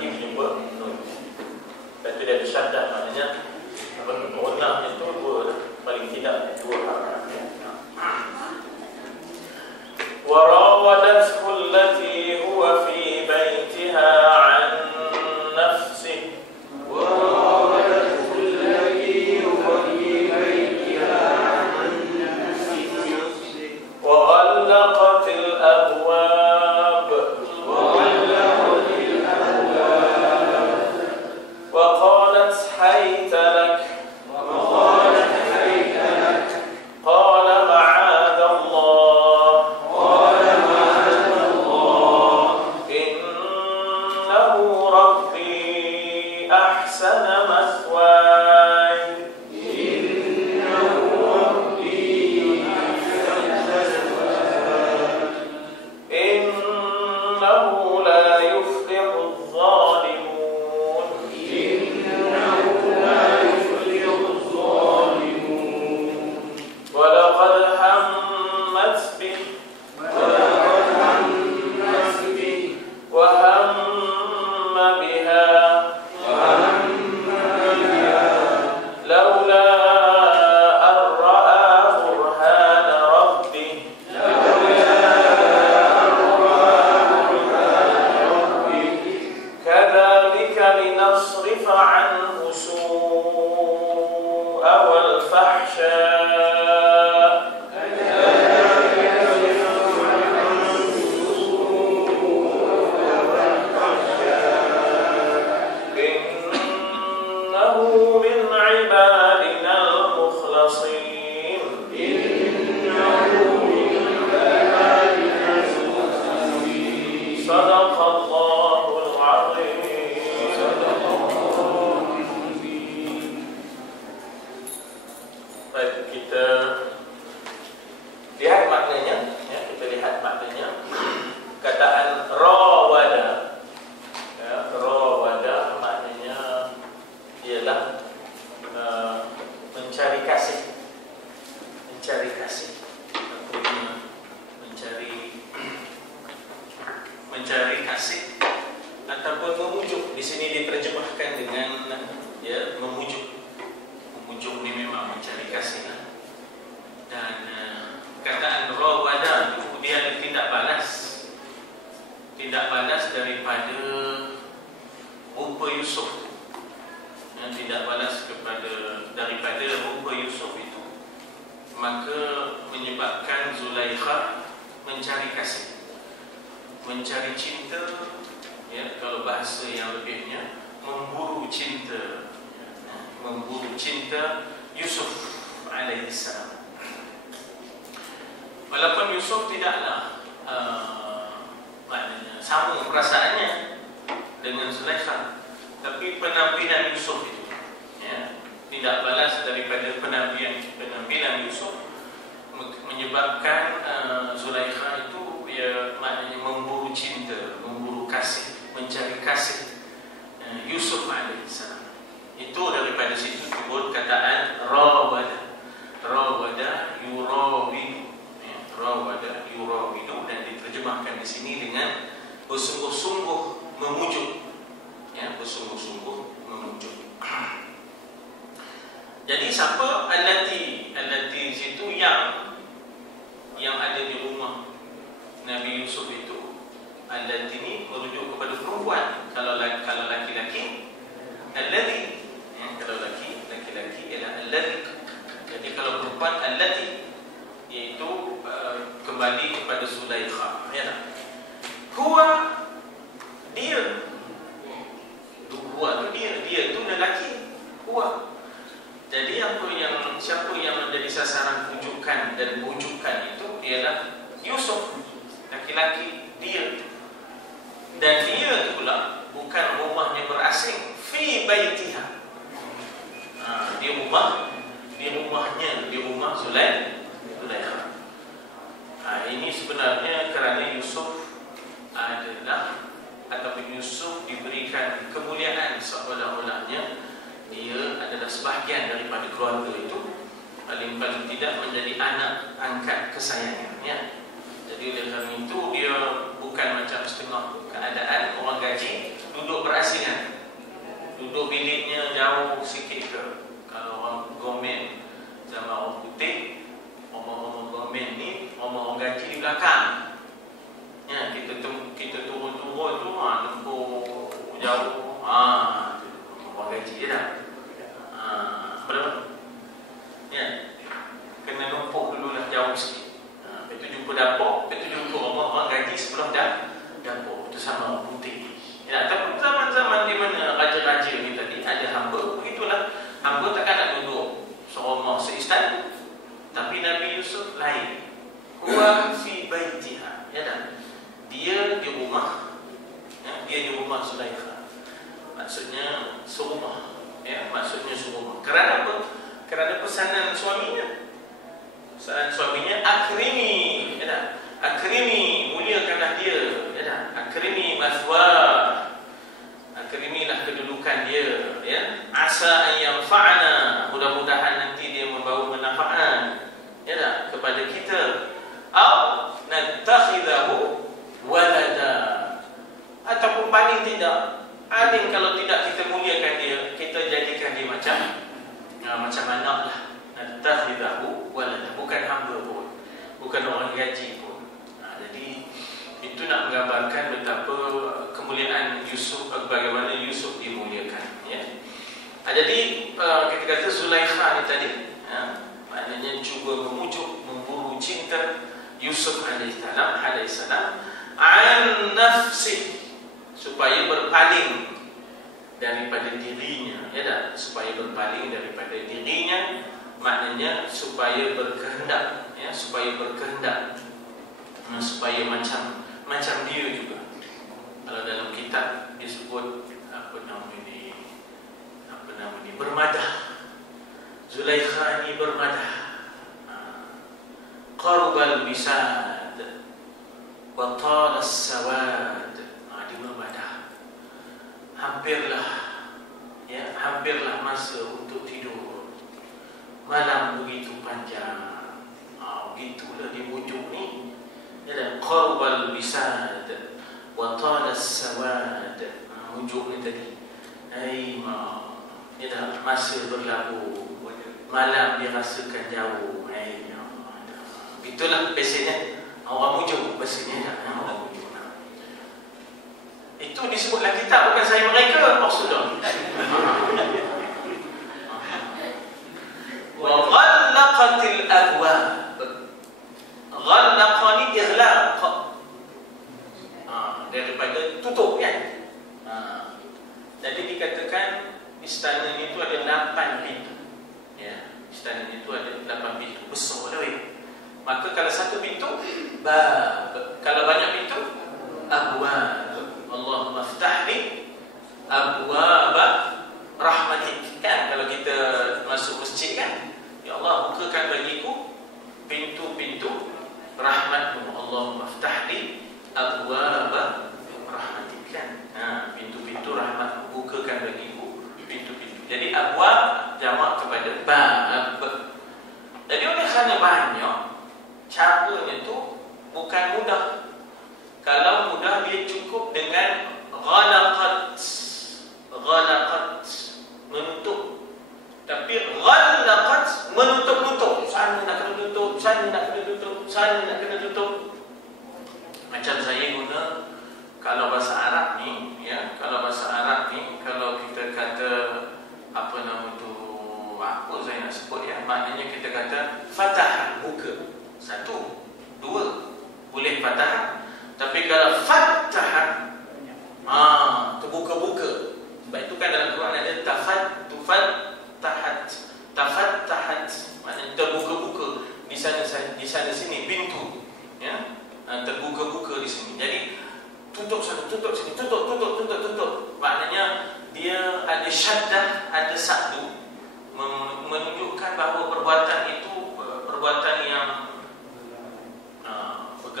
lagi berjumpa nun. Lepas tu dia bersyaddah, maknanya Gunah itu paling tidak 2 harakat. وراودته التي هو في بيتها عن نفسه وغلقت الأبواب وقالت حيث لك قال معاذ الله إنه ربي أحسن مثواي إنه لا يفلح الظالمون ولقد همت به وهم بها لولا أن رأى برهان ربه كذلك لنصرف عنه السوء والفحشاء إنه من عبادنا المخلصين صدق الله العظيم. Baik, kita lihat maknanya, ya, kita lihat maknanya. Kataan rawada, ya, rawada maknanya ialah mencari kasih, mencari kasih, artinya mencari kasih ataupun memujuk. Di sini diterjemahkan dengan ya memujuk. Memujuk ini memang mencari kasih. Dan kataan rawada itu dia tidak balas daripada rupa Yusuf. Tidak balas daripada rupa Yusuf itu, maka menyebabkan Zulaikha mencari kasih, mencari cinta, ya, kalau bahasa yang lebihnya memburu cinta Yusuf alaihissalam. Walaupun Yusuf tidaklah maknanya sama perasaannya dengan Zulaikha, tapi penampilan Yusuf itu, ya, tidak balas daripada penampilan Yusuf, menyebabkan Zulaikha itu ya maknanya memburu cinta, memburu kasih, mencari kasih Yusuf alaihissalam. Itu daripada situ timbul kataan rawada. Rawada yurawidu, ya, rawada yurawidu, dan diterjemahkan di sini dengan bersungguh-sungguh memujuk, ya, bersungguh-sungguh memujuk. Jadi siapa allati situ yang ada di rumah Nabi Yusuf itu. Allati ini merujuk kepada perempuan. Kalau laki-laki allati, ya, kalau laki-laki ialah allati. Jadi kalau perempuan allati, iaitu kembali kepada Zulaikha, ya. Huwa, dia. Huwa tu dia tu lelaki. Huwa. Jadi siapa yang menjadi sasaran pujukan dan bujukan itu ialah Yusuf, laki-laki dia. Dan dia tu pula bukan rumahnya berasing, fi baitiha. Dia rumah Zulaikha. Ini sebenarnya kerana Yusuf adalah, ataupun Yusuf diberikan kemuliaan seolah-olahnya dia adalah sebahagian daripada keluarga itu, paling tidak menjadi anak angkat kesayangannya. Jadi oleh kerana itu dia bukan macam setengah keadaan orang gaji duduk berasing duduk biliknya jauh sikit ke. Kalau orang gomen sama orang putih, orang gomen ni orang gaji di belakang. Ya, kita turun-turun tu tempuh jauh. Orang gaji je dah. Betul? Ya. Kena numpuk dulu lah jauh sikit. Lepas tu jumpa dapur, lepas tu jumpa orang gaji sebelah dapur. Itu sama putih. Ya, tapi zaman-zaman di mana raja-raja ni tadi ada hamba, begitulah. Hamba takkan nak duduk serumah seistan. Tapi Nabi Yusuf lain. Huwa fi baitiha. Ya dah. Dia di rumah. Ya, dia di rumah Zulaikha. Maksudnya serumah. Ya, maksudnya serumah. Kerana apa? Kerana pesanan suaminya. Pesanan suaminya, akrimi. Ya dah. Akrimi, muliakanlah dia. Ya dah. Akrimi maswah. Akrimilah kedudukan dia. Ya. Asa an yanfa'ana. Mudah-mudahan nanti dia membawa manfaat. Ya dah, kepada kita. Au nattakhidahu walada. Ataupun paling tidak, paling kalau tidak kita muliakan dia, kita jadikan dia macam anak lah. Nattakhidahu walada. Bukan hamba pun, bukan orang gaji pun. Jadi itu nak menggambarkan betapa kemuliaan Yusuf, bagaimana Yusuf dimuliakan. Ya. Jadi kita kata Zulaikha ni tadi, maknanya cuba memujuk, memburu cinta Yusuf alaihissalam an nafsih, supaya berpaling daripada dirinya. Ya tak? Supaya berpaling daripada dirinya, maknanya supaya berkehendak. Ya, supaya berkehendak. Supaya macam dia juga. Kalau dalam kitab disebut bermadah. Zulaikha ni bermadah. Qarubal bisad wa talas sawad. Dia bermadah. Hampirlah masa untuk tidur. Malam begitu panjang. Begitulah dibujuk ni. Dan qarubal bisad wa talas sawad. Bujuk ni tadi. Masa berlalu, malam dirasakan jauh. Itulah biasanya orang mujuk biasanya. Itu disebut dalam kitab, bukan saya mereka maksudnya. Wa ghallaqatil abwab. Ghallaqani ighlaq. Daripada tutup kan. Jadi dikatakan istana itu ada 8 pintu. Ya, istana itu ada 8 pintu. Besar dah weh. Maka kalau satu pintu, bab. Kalau banyak pintu, abwab. Allahumma ftah li abwab rahmatik. Kan kalau kita masuk masjid kan, ya Allah bukakan bagiku pintu-pintu rahmatmu. Allahumma ftah li abwab rahmatik kan. Pintu-pintu rahmat, bukakan bagiku pintu-pintu. Jadi abwab jamak kepada bab. Jadi oleh kerana banyak, caranya tu bukan mudah. Kalau mudah dia cukup dengan ghalaqat, menutup. Tapi ghalaqat menutup-nutup. Sana nak kena tutup, sana nak kena tutup, sana nak kena tutup. Macam saya guna kalau bahasa Arab ni, ya, kalau kita kata apa nama tu, apa saya nak sebut ya, maknanya kita kata fatah, buka. 1, 2 boleh fatah. Tapi kalau fatah, terbuka-buka. Sebab itu kan dalam Quran ada tafattahat, maknanya terbuka-buka. Di sana sini pintu, ya, terbuka-buka di sini. Jadi tutup sana, tutup sini, tutup. Maknanya dia ada syaddah, ada sakdu, menunjukkan bahawa perbuatan itu perbuatan yang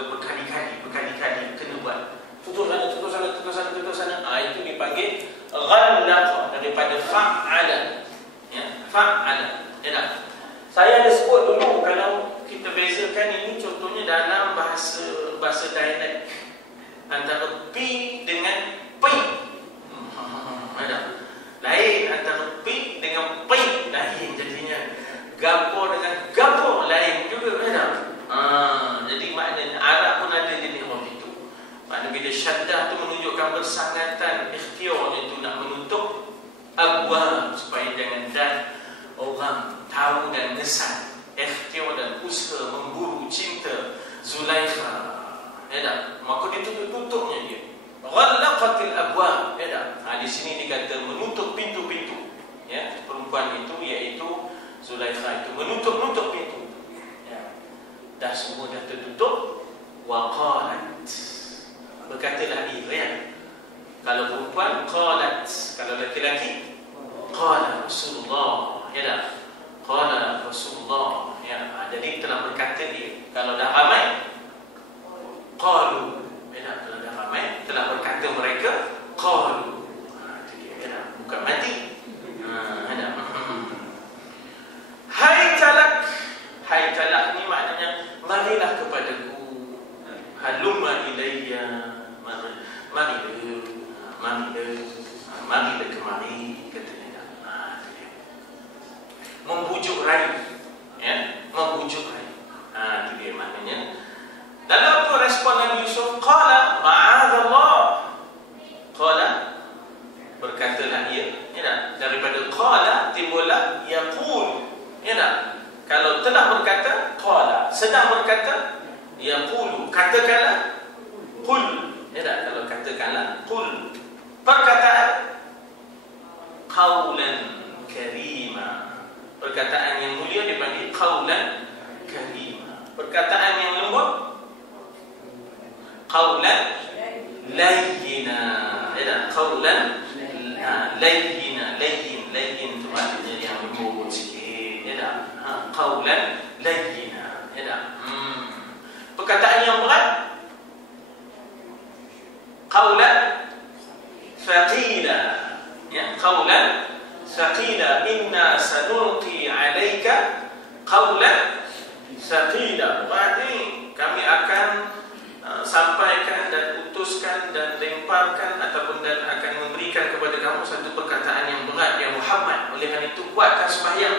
berkali-kali kena buat. Tutup sana. Itu dipanggil ghallaq, daripada fa'ala. Ya, fa'ala. Ya tak? Saya ada sebut dulu, kalau kita bezakan ini contohnya dalam bahasa dialek antara pi dengan pi. Ada. Lain Ghallaqatil abwab. Ya dah. Di sini dikata menutup pintu-pintu. Ya, perempuan itu iaitu Zulaikha itu menutup pintu. Ya. Dah semua dah tertutup. Wa qalat. Berkatalah dia, ya. Kalau perempuan qalat, kalau lelaki qala Rasulullah. Ya dah. Qala Rasulullah. Ya. Jadi telah berkata dia. Kalau dah ramai qalu. Ya dah, kalau dah ramai telah berkata mereka qalu. Itu dia, ya dah. Bukan mati. Hai talak. Hai talak ni maknanya marilah kepadaku. Halumma ilayya. Marilah kemari, katanya. Membujuk rayu, ya, membujuk rayu. Itu dia maknanya. Lalu apa respon Nabi Yusuf? Qala ma'adzallah. Qala, berkatalah ia, ya tak? Daripada qala timbullah yaqul. Ya tak? Kalau telah berkata, qala. Sedang berkata, yaqulu. Katakanlah, qul. Ya tak? Kalau katakanlah, qul. Perkataan qawlan karima. Perkataan yang mulia dipanggil qawlan karima. Perkataan yang lembut qawlan layyina. Ya tak? Qawlan layyina. Layyin itu maknanya yang lembut sikit. Ya tak? Qawlan layyina. Ya tak? Perkataan yang berat qawlan thaqila. Ya, qawlan thaqila. Inna sanulqi 'alaika qawlan thaqila. Berarti kami akan sampaikan dan utuskan dan lemparkan ataupun dan akan memberikan kepada kamu satu perkataan yang berat, ya Muhammad. Oleh kerana itu kuatkan sembahyang.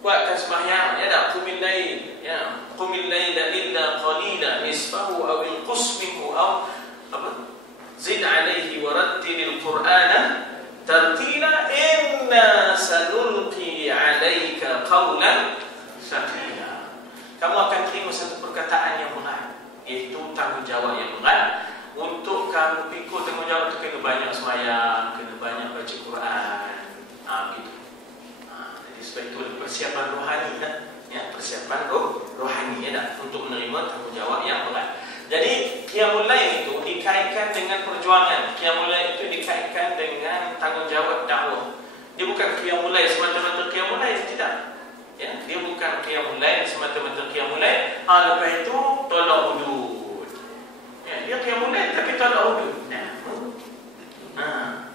Kuatkan sembahyang. Ya dak, qumil lail. Ya, qumil laila illa qalila nisfahu aw inqus minhu aw apa? Zid alaihi warattilil Qur'ana tartila. Inna sanulqi 'alaika qawlan thaqila. Kamu akan terima satu perkataan yang berat, iaitu tanggungjawab yang berat. Untuk kamu pikul tanggungjawab itu kena banyak sembahyang, kena banyak baca Quran. Gitu. Jadi sebab itu persiapan rohani kan? Ya, persiapan rohani, ya tak? Untuk menerima tanggungjawab yang berat. Jadi qiyamul lail itu dikaitkan dengan perjuangan. Qiyamul lail itu dikaitkan dengan tanggungjawab dakwah. Dia bukan qiyamul lail semata-mata qiyamul lail, tidak. Ya, dia bukan qiyamul lail semata-mata qiyamul lail. Lepas itu tolak hudud. Ya, dia qiyamul lail tapi tolak hudud.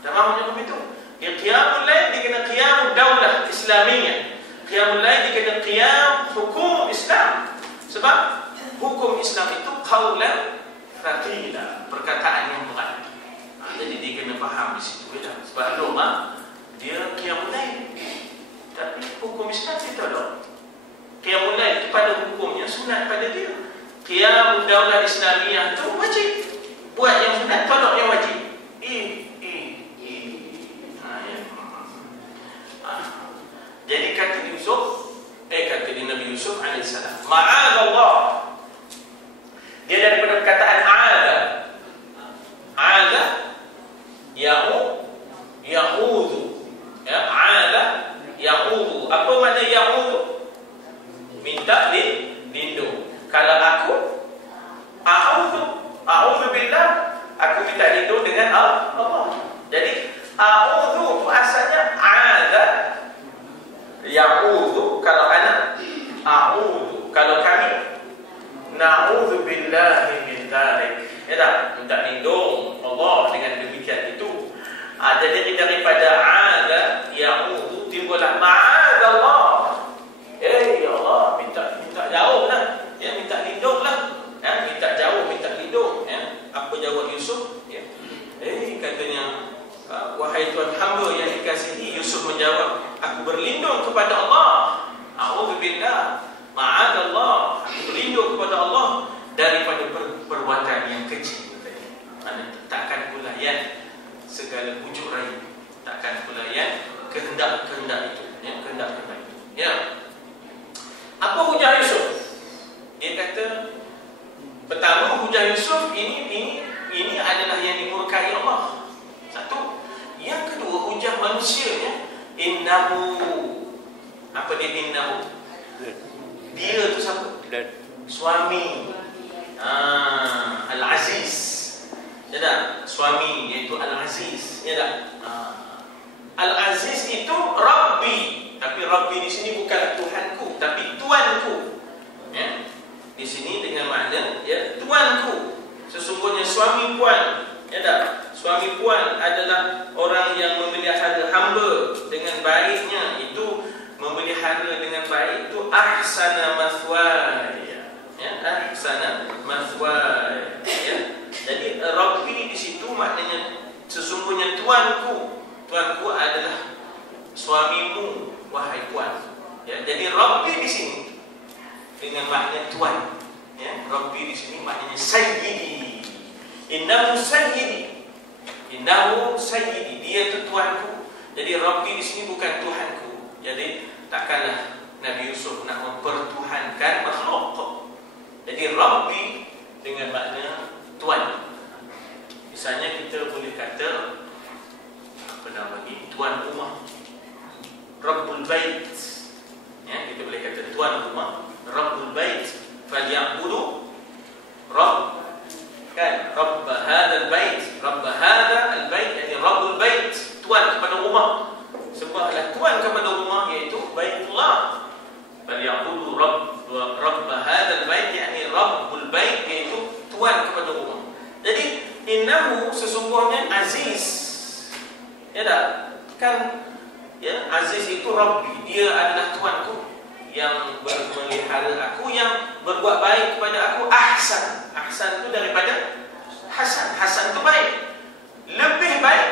Tamam macam itu. Ya, qiyamul lail dikena qiyam daulah Islamiyah. Qiyamul lail dikena qiyam hukum Islam. Sebab hukum Islam itu qawlan thaqila, perkataan yang berat. Jadi dia kena faham di situ, ya. Sebab doa dia qiyamul lail, tapi hukum Islam dia tolak. Qiyamul lail itu pada hukumnya sunat pada dia. Qiyam daulah Islamiyah itu wajib. Buat yang sunat, tolak yang wajib. Jadi kata Nabi Yusuf alaihissalam, ma'adzallah. Dia daripada perkataan ada. Ada ya'udhu. Ya, ada ya'udhu. Apa makna ya'udhu? Minta lindung. Kalau aku a'udhu billah, aku minta lindung dengan Allah. Jadi a'udhu asalnya ada. Ya'udhu kalau anak, a'udhu kalau kami, na'udhu billahi min dzalik. Ya tak? Minta lindung Allah dengan demikian itu. Jadi daripada ada ya'udhu timbullah ma'adzallah. Ya Allah, minta jauh lah. Ya, minta lindung lah. Ya, minta jauh, minta lindung. Ya. Apa jawab Yusuf? Ya. Katanya, wahai Tuhan hamba yang dikasihi. Yusuf menjawab, aku berlindung kepada Allah. A'udzubillah, ma'adzallah. Aku berlindung kepada Allah daripada perbuatan yang kecil. Takkan kulayan segala pujuk rayu, takkan kulayan kehendak-kehendak itu, ya, kehendak-kehendak itu. Ya. Apa hujah Yusuf? Dia kata, pertama hujah Yusuf ini ini adalah yang dimurkai Allah. Satu. Yang kedua, hujah manusianya, innahu. Apa dia innahu? Dia tu siapa? Suami. Al-Aziz. Ya tak? Suami iaitu Al-Aziz. Ya tak? Al-Aziz itu Rabbi. Tapi Rabbi di sini bukan Tuhanku, tapi Tuanku. Ya? Di sini dengan makna ya, Tuanku. Sesungguhnya suami puan, ya tak? Suami puan adalah orang yang memelihara hamba dengan baiknya. Itu memelihara dengan baik itu ahsana mathwaya. Ya, ahsana mathwaya. Ya. Jadi Rabbi di situ maknanya sesungguhnya Tuanku. Tuanku adalah suamimu, wahai puan. Ya, jadi Rabbi di sini dengan makna tuan. Ya, Rabbi di sini maknanya sayyidi. Innahu sayyidi. Innahu sayyidi. Dia itu tuanku. Jadi Rabbi di sini bukan Tuhanku. Jadi takkanlah Nabi Yusuf nak mempertuhankan makhluk. Jadi Rabbi dengan makna tuan. Misalnya kita boleh kata apa nama lagi? Tuan rumah. Rabbul Bait. Ya, kita boleh kata tuan rumah, Rabbul Bait. Falyabudu Rabb, kan? Rabb hadzal bait. Rabb hadzal bait, yani Rabbul Bait, tuan kepada rumah. Sembahlah tuan kepada rumah, iaitu Baitullah. Falyabudu Rabb hadzal bait, yani Rabbul Bait, iaitu tuan kepada rumah. Jadi innahu sesungguhnya Aziz. Ya tak? Kan ya, Aziz itu Rabbi. Dia adalah tuanku yang memelihara aku, yang berbuat baik kepada aku. Ahsan. Ahsan itu daripada Hasan. Hasan itu baik. Lebih baik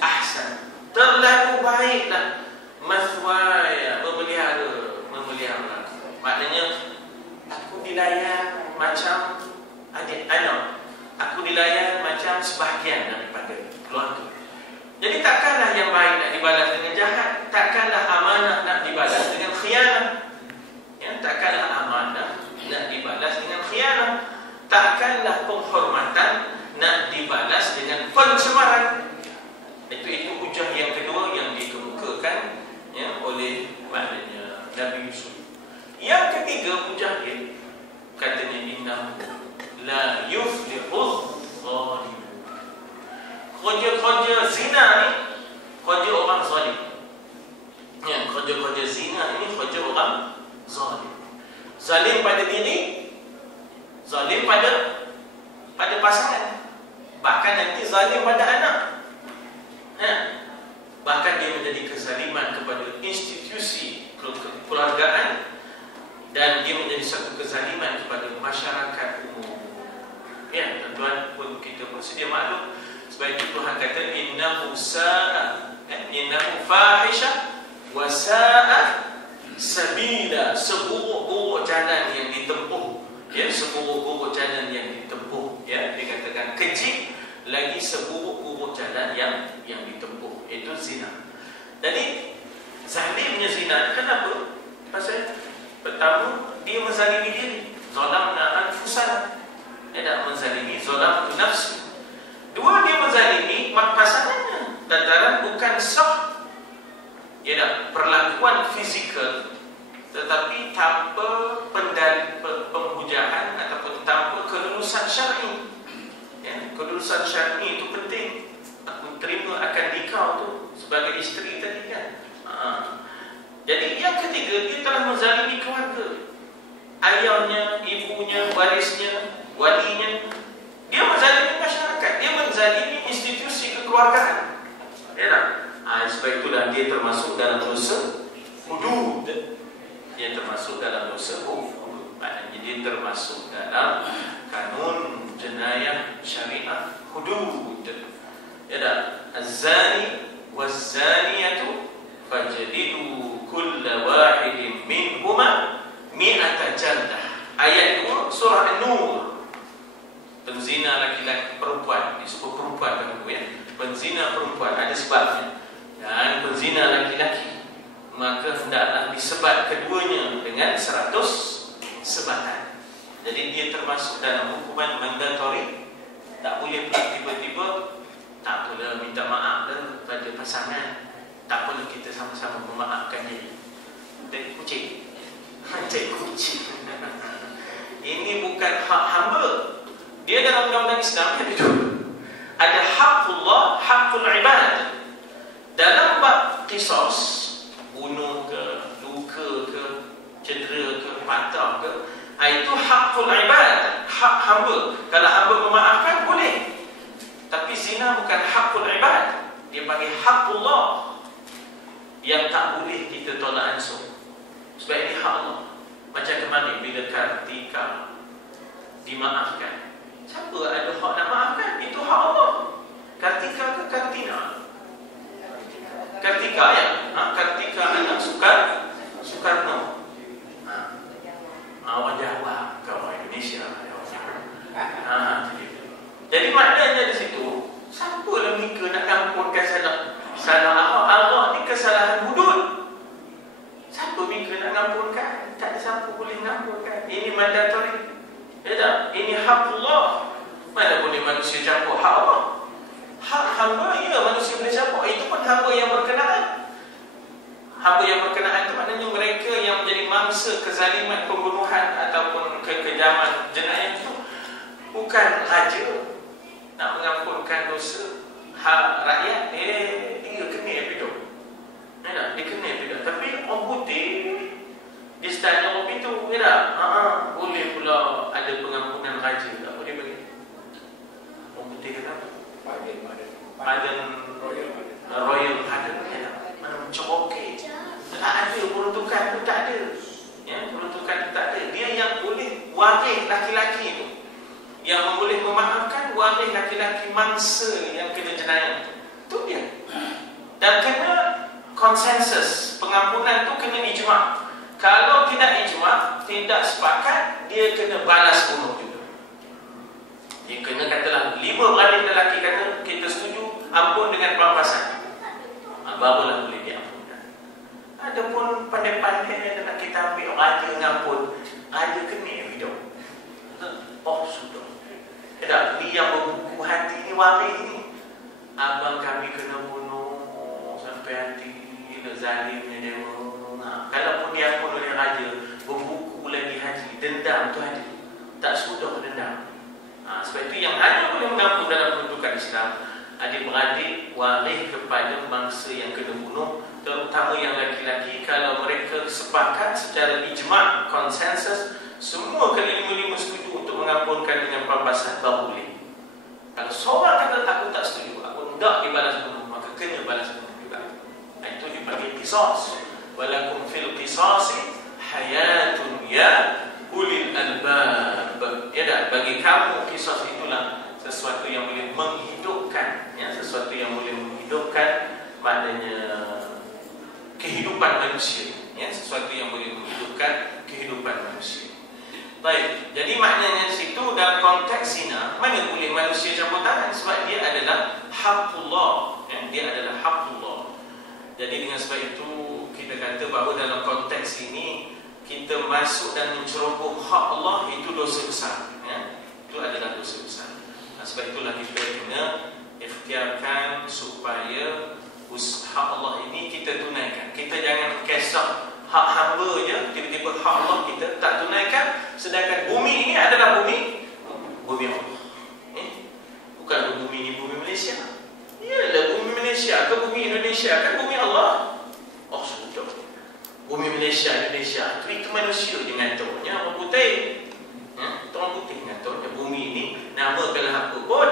ahsan. Terlalu baiklah. Mathwaya, memelihara. Maknanya aku dilayan macam adik anak. Aku dilayan macam sebahagian daripada keluarga. Jadi takkanlah yang baik nak dibalas dengan jahat. Takkanlah amanah nak dibalas dengan khianat. Ya, takkanlah amanah nak dibalas dengan khianat. Takkanlah penghormatan nak dibalas dengan pencemaran. Itu hujah yang kedua yang dikemukakan ya, oleh maknanya Nabi Yusuf. Yang ketiga hujah dia katanya innahu la yuflihuz zalimun. Kerja-kerja zina ni kerja orang zalim. Ya, kerja-kerja zina ini kerja orang zalim. Zalim pada diri, zalim pada pasangan. Bahkan nanti zalim pada anak. Ya. Bahkan dia menjadi kezaliman kepada institusi kekeluargaan, dan dia menjadi satu kezaliman kepada masyarakat umum. Ya, tuan-tuan pun kita pun sedia maklum. Sebab itu Tuhan kata innahu sa'a, innahu fahisha wa sa'a sabila. Seburuk-buruk jalan yang ditempuh. Ya, seburuk-buruk jalan yang ditempuh. Ya, dikatakan keji, lagi seburuk-buruk jalan yang ditempuh. Itu zina. Jadi zalimnya zina kenapa? Pasal pertama dia menzalimi diri. Zalamna anfusana. Dia tak menzalimi zalamtu nafsi. Dua, dia menzalimi pasangannya. Lantaran bukan sah ya tak, perlakuan fizikal, tetapi tanpa pemhujahan ataupun tanpa kelulusan syar'i. Ya, kelulusan syar'i itu penting. Aku terima akan dikau tu sebagai isteri tadi kan. Jadi yang ketiga, dia telah menzalimi keluarga. Ayahnya, ibunya, warisnya, walinya. Dia menzalimi masyarakat. Dia menzalimi institusi kekeluargaan. Ya tak? Sebab itulah dia termasuk dalam dosa hudud. Dia termasuk dalam dosa hudud. Maknanya dia termasuk dalam kanun jenayah syariah hudud. Ya tak? Az-zani waz-zaniyatu fajlidu kulla wahidin minhuma mi'ata jaldah. Ayat 2 surah An-Nur. Penzina laki-laki perempuan, disebut perempuan dahulu ya. Penzina perempuan ada sebabnya. Dan penzina laki-laki, maka hendaklah disebat keduanya dengan 100 sebatan. Jadi dia termasuk dalam hukuman mandatory Tak boleh pula tiba-tiba tak apalah, minta maaf dah pada pasangan. Tak apalah, kita sama-sama memaafkan dia. Dari kucing. Dari kucing. Ini bukan hak hamba. Dia dalam undang-undang Islam itu ada hakullah, hakul ibad. Dalam bab qisas, bunuh ke, luka ke, cedera ke, patah ke, itu hakul ibad, hak hamba. Kalau hamba memaafkan boleh. Tapi zina bukan hakul ibad, dia panggil hakullah, yang tak boleh kita tolak ansur. Sebab ini hak Allah. Macam kemarin bila Kartika dimaafkan, siapa ada hak nak maafkan? Itu hak Allah. Kartika ke Kartina? Kartika ya? Kartika anak Soekarno. Awak jawab, kau Indonesia. Jadi maknanya di situ, siapa lah mereka nak ampunkan salah Allah ni kesalahan hudud. Siapa mereka nak ampunkan? Tak ada siapa boleh ampunkan. Ini mandatory. Ya tak? Ini hak Allah. Mana boleh manusia campur hak Allah? Hak hamba, ya manusia boleh campur. Itu pun hamba yang berkenaan. Hamba yang berkenaan itu maknanya mereka yang menjadi mangsa kezaliman, pembunuhan ataupun kekejaman, jenayah itu bukan raja nak mengampunkan dosa hak rakyat. Dia kena epidural. Dia kena epidural. Tapi orang putih dia style orang itu, ya tak? Boleh pula ada pengampunan raja. Tak boleh bagi. Orang putih kata apa? Pardon Royal Pardon. Mana macam okey. Tak ada peruntukan tu, tak ada. Ya, peruntukan tu tak ada. Dia yang boleh waris laki-laki itu, yang boleh memaafkan waris laki-laki mangsa yang kena jenayah. Itu dia. Dan kena konsensus. Pengampunan tu kena ijma'. Kalau tidak ijma', tidak sepakat, dia kena balas bunuh juga. Dia kena katalah 5 beradik lelaki kata kita setuju ampun dengan perampasan. Barulah boleh diampunkan. Adapun pandai-pandai nak kita ambil raja ngampun, raja kena hidup. Oh sudah. Tak, ni yang berbuku hati ni, waris ni. Abang kami kena bunuh sampai hati zalimnya dia. Kalaupun dia ampun oleh raja, berbuku lagi haji, dendam tu ada. Tak sudah dendam. Sebab itu yang hanya boleh mengampun dalam peruntukan Islam, adik-beradik waris kepada bangsa yang kena bunuh, terutama yang laki-laki. Kalau mereka sepakat secara ijma', konsensus, semua kelima-lima setuju untuk mengampunkan dengan perampasan, baru boleh. Kalau seorang kata aku tak setuju, aku hendak dibalas bunuh, maka kena balas bunuh juga. Itu dipanggil qisas. Walakum fil qisasi hayatun ya ulil albab. Ya tak? Bagi kamu qisas itulah sesuatu yang boleh menghidupkan, ya, sesuatu yang boleh menghidupkan, maknanya kehidupan manusia, ya, sesuatu yang boleh menghidupkan kehidupan manusia. Baik, jadi maknanya di situ dalam konteks zina, mana boleh manusia campur tangan, sebab dia adalah haqqullah, ya, dia adalah haqqullah. Jadi dengan sebab itu kita kata bahawa dalam konteks ini kita masuk dan menceroboh hak Allah, itu dosa besar, ya. Itu adalah dosa besar. Sebab itulah kita kena ikhtiarkan supaya hak Allah ini kita tunaikan. Kita jangan kisah hak hamba je, tiba-tiba hak Allah kita tak tunaikan. Sedangkan bumi ini adalah bumi Allah. Bukan bumi ini bumi Malaysia. Iyalah bumi Malaysia ke bumi Indonesia kan bumi Allah. Oh sudah. Bumi Malaysia itu manusia je ngaturnya, orang putih. Orang putih ngaturnya. Bumi ini namakanlah apa pun,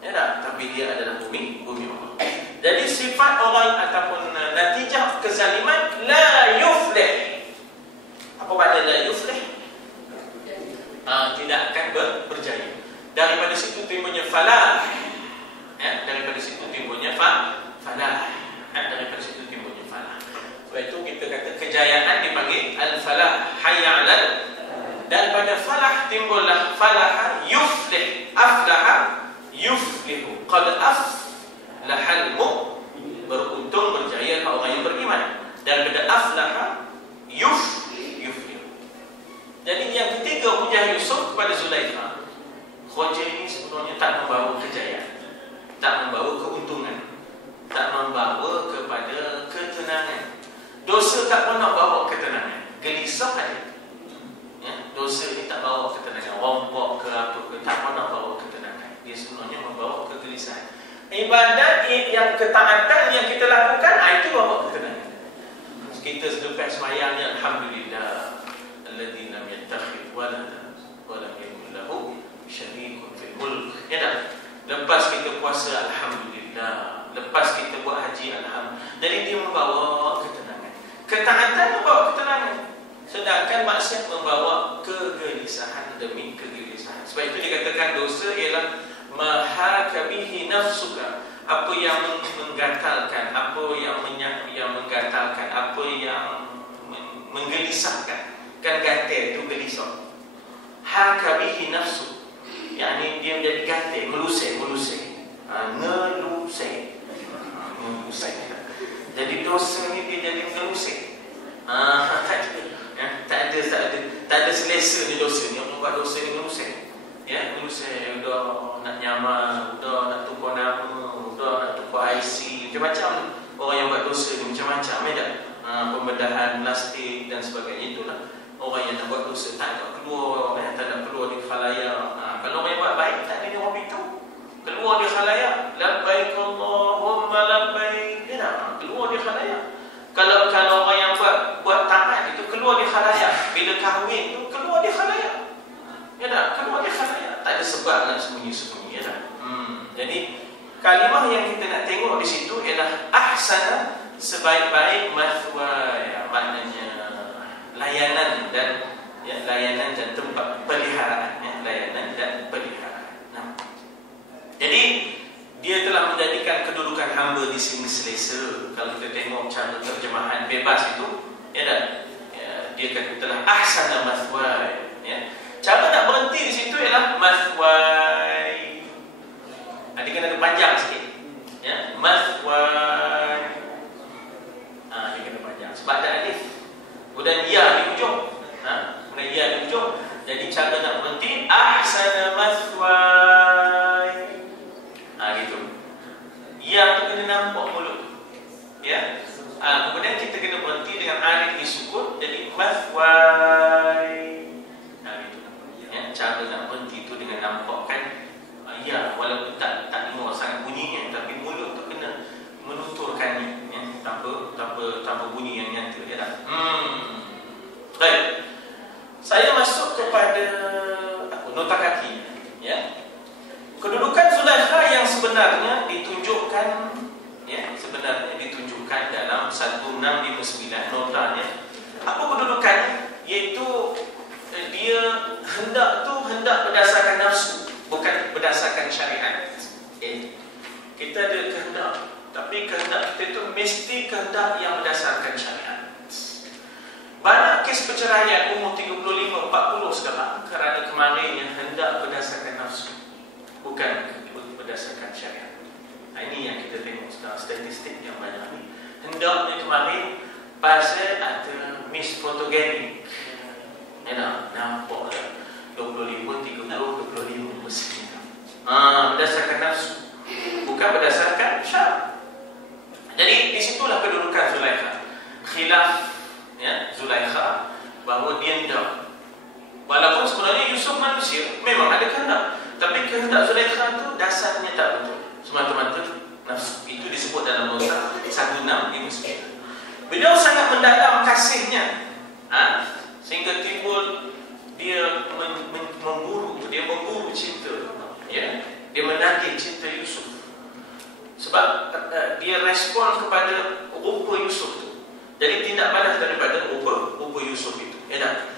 ya tak? Tapi dia adalah bumi Allah. Jadi sifat orang ataupun natijah kezaliman la yuflih. Apa makna la yuflih? Tidak akan berjaya. Daripada situ timbulnya falah. Ya, daripada situ timbulnya falah. Daripada situ timbulnya falah. Sebab itu kita kata kejayaan dipanggil al-falah, hayya 'alal. Dan pada falah timbullah falah yuflih, aflaha yuflihu, qad aflahal mu'min, beruntung berjaya orang yang beriman. Dan pada aflaha yuflihu. Jadi yang ketiga hujah Yusuf kepada Zulaikha, Khoja ini sebenarnya tak membawa Ibadat yang ketaatan yang kita lakukan, itu bawa ketenangan. Kita selepas sembahyang ni, alhamdulillah alladzi lam yattakhidh walada wa lam yakul lahu syarikun fil mulk. Ya tak? Lepas kita puasa, alhamdulillah. Lepas kita buat haji, alhamdulillah. Jadi dia membawa ketenangan. Ketaatan membawa ketenangan. Sedangkan maksiat membawa kegelisahan demi kegelisahan. Sebab itu dikatakan dosa ialah mahakabihi nafsuka, apa yang menggatalkan, apa yang menggatalkan, apa yang menggelisahkan. Kan gatal itu gelisah. Hakabihi nafsu, yakni dia menjadi gatal, melusai. Ngelusai. Jadi dosa ni dia jadi melusai. Tak ada selesa ni dosa ni. Orang buat dosa ni melusai. Ya, melusai. Udah nak nyaman, udah nak tukar nama, udah nak tukar IC, macam-macam. Orang yang buat dosa ni macam-macam. Pembedahan plastik dan sebagainya, itulah orang yang nak buat dosa. Tak nak keluar, tak nak keluar di khalayak. Kalau orang yang buat baik, tak ada orang itu keluar di khalayak. Labbaik Allahumma labbaik. Dia nak keluar di khalayak. Kalau orang yang buat taat itu keluar di khalayak. Bila kahwin itu keluar di khalayak. Ya tak? Keluar di khalayak. Tak ada sebab nak sembunyi-sembunyi. Ya tak? Jadi kalimah yang kita nak tengok di situ ialah ahsana, sebaik-baik mathwaya, maknanya layanan dan tempat peliharaan. Layanan dan peliharaan. Jadi dia telah menjadikan kedudukan hamba di sini selesa. Kalau kita tengok cara terjemahan bebas itu, ya tak? Dia kata telah ahsana mathwaya. Ya. Cara nak berhenti di situ ialah mathwaya. Dia kena ada panjang sikit. Ya, mathwaya. Dia kena panjang sebab ada alif. Kemudian ya di ujung. Kemudian ya di ujung. Jadi cara nak berhenti ahsana mathwaya. Gitu. Yang tu kena nampak mulut. Ya. Kemudian kita kena berhenti dengan alif disukun, jadi mathwaya. Gitu. Ya, cara nak berhenti tu dengan nampakkan ya, walaupun tak dengar sangat bunyinya, tapi mulut tu kena menuturkannya, ya, tanpa bunyi yang nyata, ya tak? Baik. Saya masuk kepada nota kaki, ya. Kedudukan Zulaikha yang sebenarnya ditunjukkan, ya, dalam 1659 notanya. Apa kedudukannya? Iaitu dia hendak berdasarkan nafsu, bukan berdasarkan syariat. Kita ada kehendak, tapi kehendak kita itu mesti kehendak yang berdasarkan syariat. Banyak kes perceraian umur 35, 40 sekarang kerana kemarinnya hendak berdasarkan nafsu, bukan berdasarkan syariat. Ini yang kita tengok sekarang, statistik yang banyak ni. Hendaknya kemarin pasal ada misfotogenik. Nampak lah 25, 30, 25 mestinya. Berdasarkan nafsu, bukan berdasarkan syarat. Jadi disitulah kedudukan Zulaikha. Khilaf, ya, Zulaikha bahawa dia hendak. Walaupun sebenarnya Yusuf manusia, memang ada kehendak, tapi kehendak Zulaikha itu dasarnya tak betul, semata-mata nafsu. Itu disebut dalam nota 1659. Beliau sangat mendalam kasihnya, sehingga timbul dia memburu cinta, ya, dia menagih cinta Yusuf. Sebab dia respon kepada rupa Yusuf itu. Jadi tindak balas daripada rupa Yusuf itu, ya tak?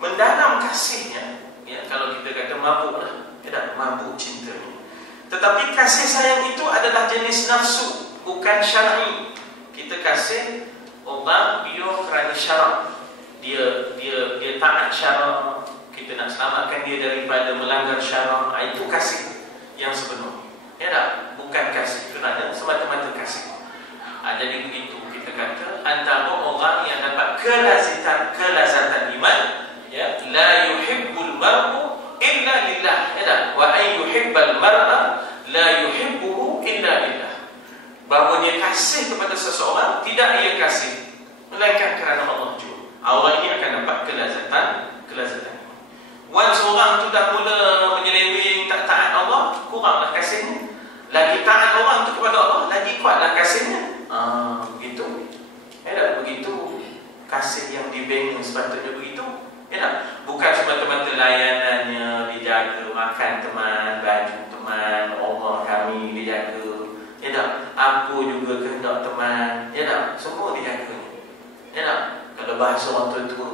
Mendalam kasihnya, ya, kalau kita kata mabuk lah, ya tak? Mabuk cintanya. Tetapi kasih sayang itu adalah jenis nafsu, bukan syar'i. Kita kasih orang dia kerana syarak. Dia taat syarak. Kita nak selamatkan dia daripada melanggar syarak. Itu kasih yang sebenar. Ya tak? Bukan kasih kerana semata-mata kasih. Jadi begitu kita kata antara orang yang dapat kelazatan iman, ya, la yuhibbul mar'u illa lillah, ya tak? Wa ay yuhibbal mar'a la yuhibbuhu illa lillah. Bahawa dia kasih kepada seseorang, tidak ia kasih melainkan kerana Allah juga. Awal ini akan dapat kelazatan. Once orang tu dah mula menyeleweng, tak taat Allah, kuranglah kasihnya. Lagi taat orang dijaga, makan teman, baju teman, rumah kami dijaga. Ya tak? Aku juga kehendak teman. Ya tak? Semua dijaga. Ya tak? Kalau bahasa orang tua,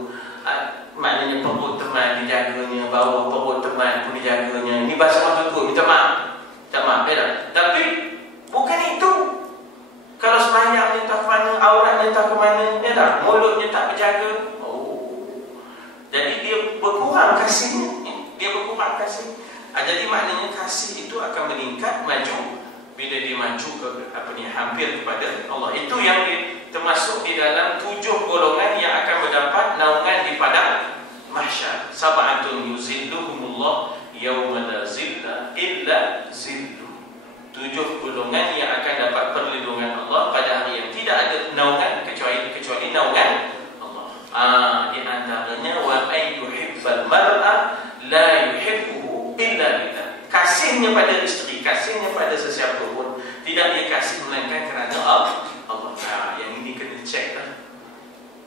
maknanya perut teman dijaganya, bawah perut teman pun dijaganya. Ini bahasa orang tua, minta maaf. Minta maaf, ya tak? Tapi bukan itu. Kalau sembahyang entah ke mana, auratnya entah ke mana, ya tak? Mulutnya tak berjaga. Jadi dia berkurang kasihnya. Dia berkurang kasih. Jadi maknanya kasih itu akan meningkat, maju. Bila dia maju ke hampir kepada Allah. Itu yang termasuk di dalam 7 golongan yang akan mendapat naungan di padang mahsyar. Sab'atun yuzilluhumullah yawma la zilla illa zillu. 7 golongan yang akan dapat perlindungan Allah pada hari yang tidak ada naungan kecuali naungan Allah. Di antaranya wa ay yuhibbal mar'a la yuhibbuhu illa billah. Kasihnya pada isteri, kasihnya pada sesiapa pun tidak dia kasih melainkan kerana Allah. Yang ini kena cek lah.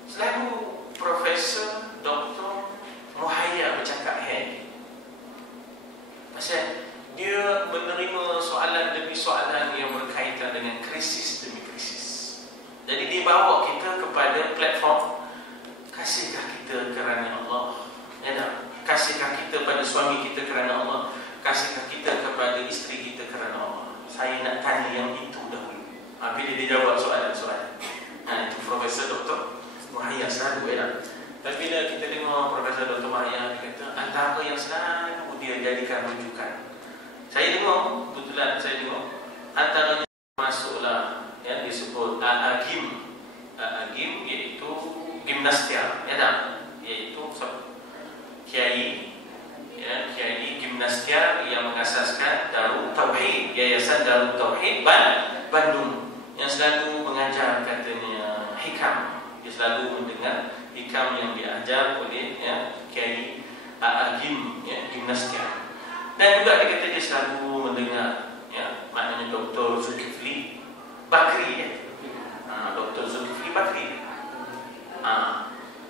Selalu Profesor Dr. Muhayya bercakap pasal dia menerima soalan demi soalan yang berkaitan dengan krisis demi krisis. Jadi dia bawa kita kepada platform, kasihkah kita kerana Allah? Ya tak? Kasihkah kita pada suami kita kerana Allah? Kasihkah kita kepada isteri kita kerana Allah? Saya nak tanya yang itu dahulu. Bila dia jawab soalan-soalan. Itu Profesor Dr. Muhayya selalu, ya tak? Tapi bila kita dengar Profesor Dr. Muhayya, dia kata antara yang selalu dia jadikan rujukan. Saya dengar, kebetulan saya dengar, antaranya masuklah yang disebut Al-Agim. Al-Agim iaitu gimnastia, ya tak? Iaitu kiai, ya, kiai gimnastia yang mengasaskan Darul Tauhid, Yayasan Darul Tauhid Bandung, yang selalu mengajar katanya hikam. Dia selalu mendengar hikam yang diajar oleh kiai Agim, gimnastia. Dan juga dia kata dia selalu mendengar, maknanya Dr. Zulkifli Bakri, Dr. Zulkifli Bakri.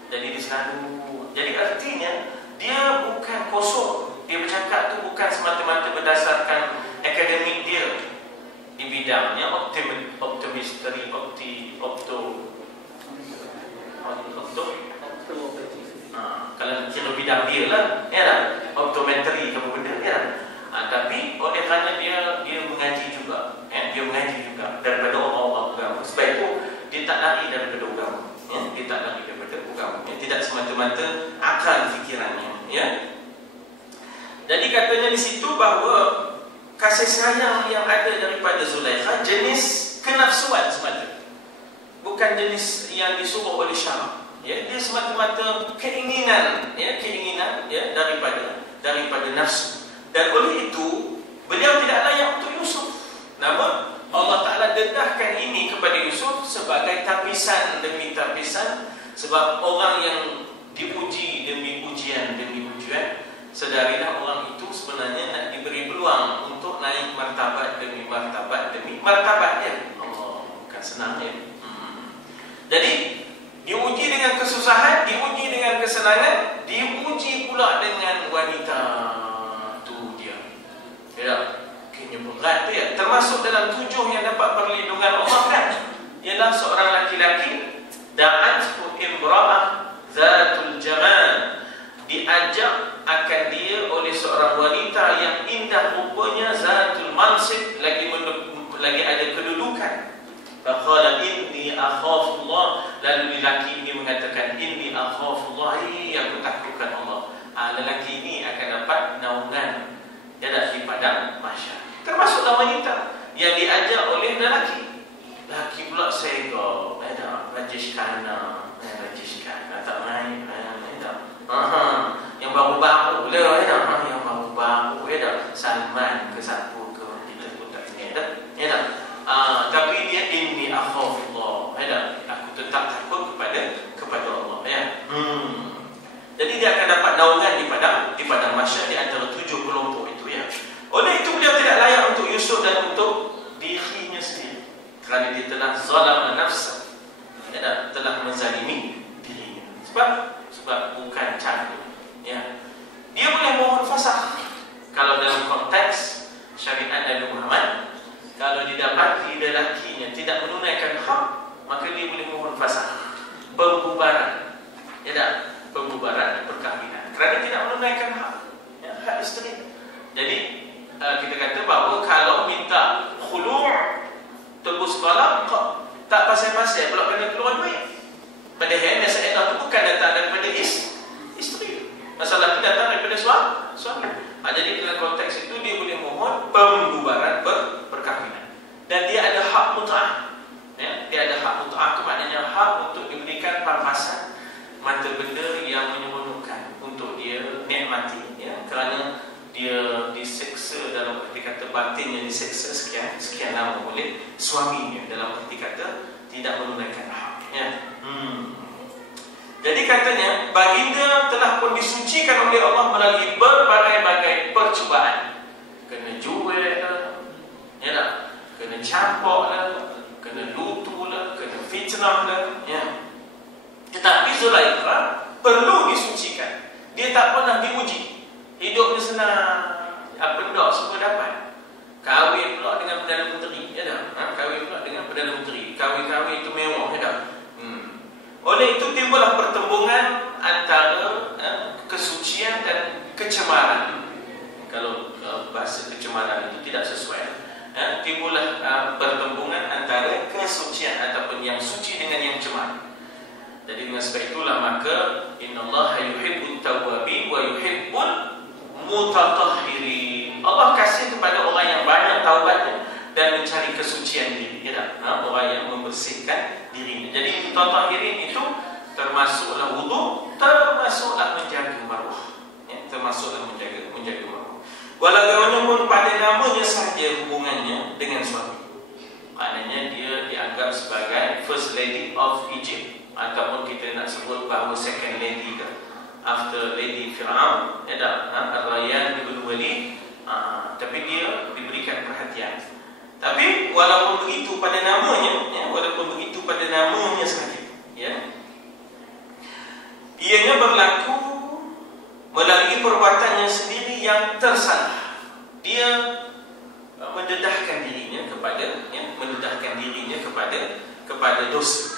Jadi dia selalu, jadi artinya dia bukan kosong. Dia bercakap tu bukan semata-mata berdasarkan akademik dia di bidangnya optometri, kalau kira bidang dia lah, ya tak? Optometri kamu benda, ya tak? Tapi oleh kerana dia mengaji juga, dia mengaji juga daripada orang-orang agama. Sebab itu dia tak lari daripada agama, dia tak lari daripada agama, tidak semata-mata akal fikirannya, ya. Jadi katanya di situ bahawa kasih sayang yang ada daripada Zulaikha jenis kenafsuan semata, bukan jenis yang disuruh oleh syarak. Dia semata-mata keinginan, daripada nafsu. Dan oleh itu beliau tidak layak untuk Yusuf. Namun Allah Ta'ala dedahkan ini kepada Yusuf sebagai tapisan demi tapisan. Sebab orang yang diuji demi ujian, sedarilah orang itu sebenarnya nak diberi peluang untuk naik martabat demi martabat demi martabatnya. Bukan senang, ya. Jadi diuji dengan kesusahan, diuji dengan kesenangan, diuji pula dengan wanita. Tu dia. Ya, kayaknya berat tu, ya. Termasuk dalam 7 yang dapat perlindungan Allah kan, ialah seorang laki-laki da'athu imra'ah zatul jamal, diajak akan dia oleh seorang wanita yang indah rupanya, zatul mansib, lagi ada kedudukan. Faqala inni akhafullah, lalu lelaki ini mengatakan inni akhafullah, aku takutkan Allah. Lelaki ini akan dapat naungan di padang mahsyar. Termasuklah wanita yang diajak oleh lelaki. Lelaki pula sego, rajishkana tak main, yang baru-baru lah, yang baru-baru, Salman ke siapa ke, kita pun tak ingat, tapi dia inni akhafullah, aku tetap takut kepada Allah, ya. Jadi dia akan dapat naungan di padang mahsyar di antara 7 kelompok itu, ya. Oleh itu beliau tidak layak untuk Yusuf dan untuk dirinya sendiri, kerana dia telah zalam nafsa, telah menzalimi dirinya. Sebab bukan cara, ya. Dia boleh mohon fasakh, bagi lelakinya tidak menunaikan hak, maka dia boleh mohon fasakh, pembubaran, ya tak? Pembubaran perkahwinan kerana tidak menunaikan hak, ya, hak isteri. Jadi kita kata bahawa kalau minta khulu', tebus talak, tak pasal-pasal pula kena keluar duit. Padahal masalah itu bukan datang daripada isteri, masalah itu datang daripada suami. Jadi dalam konteks itu dia boleh mohon pembubaran perkahwinan, dan dia ada hak mut'ah, ya, dia ada hak mut'ah, maknanya hak untuk diberikan pampasan mata benda yang menyeronokkan untuk dia nikmati, ya, kerana dia diseksa, dalam arti kata batinnya diseksa sekian lama oleh suaminya, dalam arti kata tidak menunaikan haknya. Jadi katanya baginda telah pun disucikan oleh Allah melalui berbagai-bagai percubaan. Kena jual lah, ya tak? Kena campur lah, kena lutu lah, kena fitnah lah, ya. Tetapi Zulaikha perlu disucikan. Dia tak pernah diuji. Hidupnya senang, apa tak semua dapat. Kahwin pula dengan Perdana Menteri, ya tak? Kahwin pula dengan Perdana Menteri. Kahwin-kahwin itu mewah, ya tak? Oleh itu timbullah pertembungan antara kesucian dan kecemaran. Kalau bahasa kecemaran itu tidak sesuai, timbullah pertembungan antara kesucian ataupun yang suci dengan yang cemar. Jadi dengan sebab itulah maka innallaha yuhibbut tawwabin wa yuhibbul mutatahhirin. Allah kasih kepada orang yang banyak taubatnya dan mencari kesucian diri, ya, orang yang membersihkan dirinya. Jadi mutatahhirin itu termasuklah wudu, termasuklah menjaga maruah, ya, termasuklah menjaga maruah. Walaupun pada namanya sahaja hubungannya dengan suami, maknanya dia dianggap sebagai first lady of Egypt, ataupun kita nak sebut bahawa second lady dah, after Lady Fir'aun, ya tak? Ar-Rayyan bin Walid, tapi dia diberikan perhatian. Tapi walaupun begitu pada namanya, ya, walaupun begitu pada namanya sahaja, ya, ianya berlaku melalui perbuatannya sendiri yang tersalah. Dia mendedahkan dirinya kepada, ya, kepada dosa.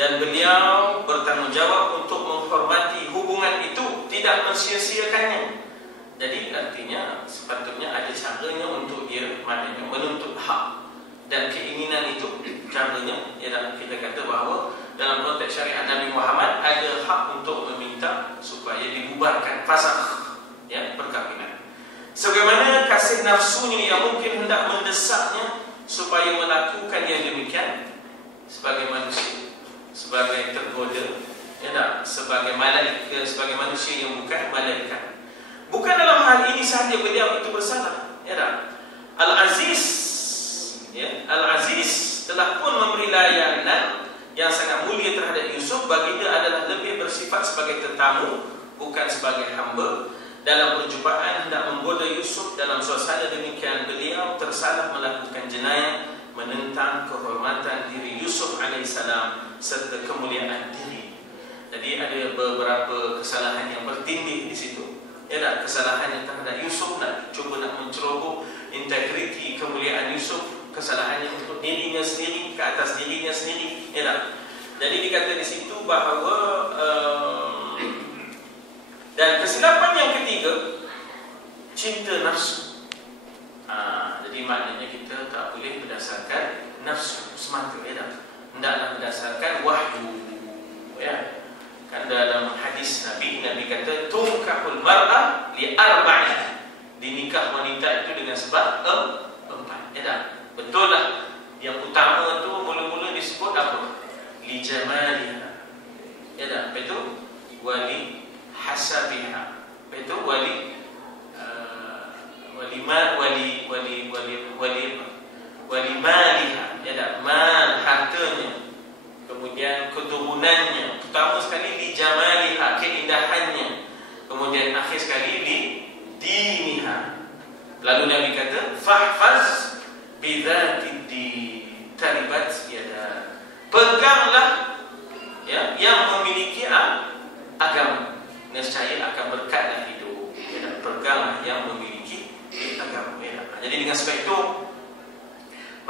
Dan beliau bertanggungjawab untuk menghormati hubungan itu, tidak mensia-siakannya. Jadi artinya sepatutnya ada caranya untuk dia, maknanya menuntut hak dan keinginan itu. Caranya ialah kita kata bahawa dalam konteks syariat Nabi Muhammad ada hak untuk meminta supaya dibubarkan fasakh, ya, perkahwinan. Sebagaimana kasih nafsunya yang mungkin hendak mendesaknya supaya melakukan yang demikian sebagai manusia, sebagai tergoda, ya tak? Sebagai malaikat, sebagai manusia yang bukan malaikat. Bukan dalam hal ini sahaja beliau itu bersalah, ya tak? Al-Aziz, ya, Al-Aziz telah pun memberi layanan yang sangat mulia terhadap Yusuf. Baginda adalah lebih bersifat sebagai tetamu, bukan sebagai hamba. Dalam perjumpaan hendak menggoda Yusuf, dalam suasana demikian beliau tersalah melakukan jenayah menentang kehormatan diri Yusuf alaihissalam serta kemuliaan diri. Jadi ada beberapa kesalahan yang bertindih di situ. Ya tak? Kesalahan yang terhadap Yusuf, nak menceroboh integriti kemuliaan Yusuf, kesalahannya untuk dirinya sendiri, ke atas dirinya sendiri, ya tak? Jadi dikata di situ bahawa dan kesilapan yang ketiga, cinta nafsu. Jadi maknanya kita tak boleh berdasarkan nafsu semata, ya tak? Hendaklah berdasarkan wahyu, ya. Kan dalam hadis Nabi kata tunkahul mar'ah li arba'in, dinikah wanita itu dengan sebab empat, ya tak? Betul lah. Yang utama tu mula-mula disebut apa? Li jamaliha, ya tak? Betul? Wali hasabiha, betul? Wali maliha, ya tak? Mal, hartanya. Kemudian keturunannya, pertama sekali di jamaliha, keindahannya. Kemudian akhir sekali di diniha. Lalu Nabi kata fahfaz bidzatid din taribat yada, peganglah, ya, yang memiliki agama, nescaya akan berkatlah hidup, ya. Peganglah yang memiliki agama, ya. Jadi dengan sebab itu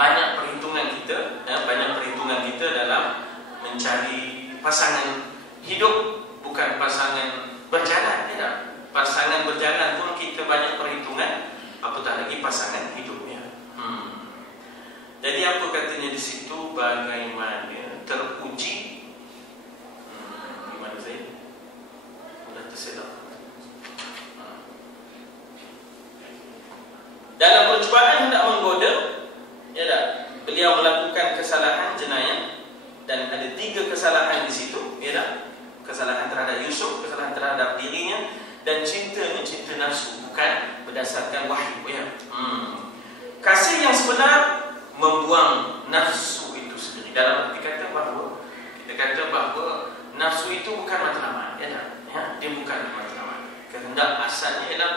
banyak perhitungan kita dalam mencari pasangan hidup, bukan pasangan berjalan. Pasangan berjalan pun kita banyak perhitungan, apatah lagi pasangan hidupnya. Jadi apa katanya di situ, bagaimana teruji. Gimana saya? Sudah tersedap. Dalam percubaan hendak menggoda, ya tak? Beliau melakukan kesalahan jenayah, dan ada 3 kesalahan di situ, ya tak? Kesalahan terhadap Yusuf, kesalahan terhadap dirinya, dan cinta nafsu, bukan berdasarkan wahyu, ya. Kasih yang sebenar membuang nafsu itu sendiri. Dalam arti kata bahawa kita kata bahawa nafsu itu bukan matlamat, ya tak? Ya, dia bukan matlamat. Kehendak asalnya ialah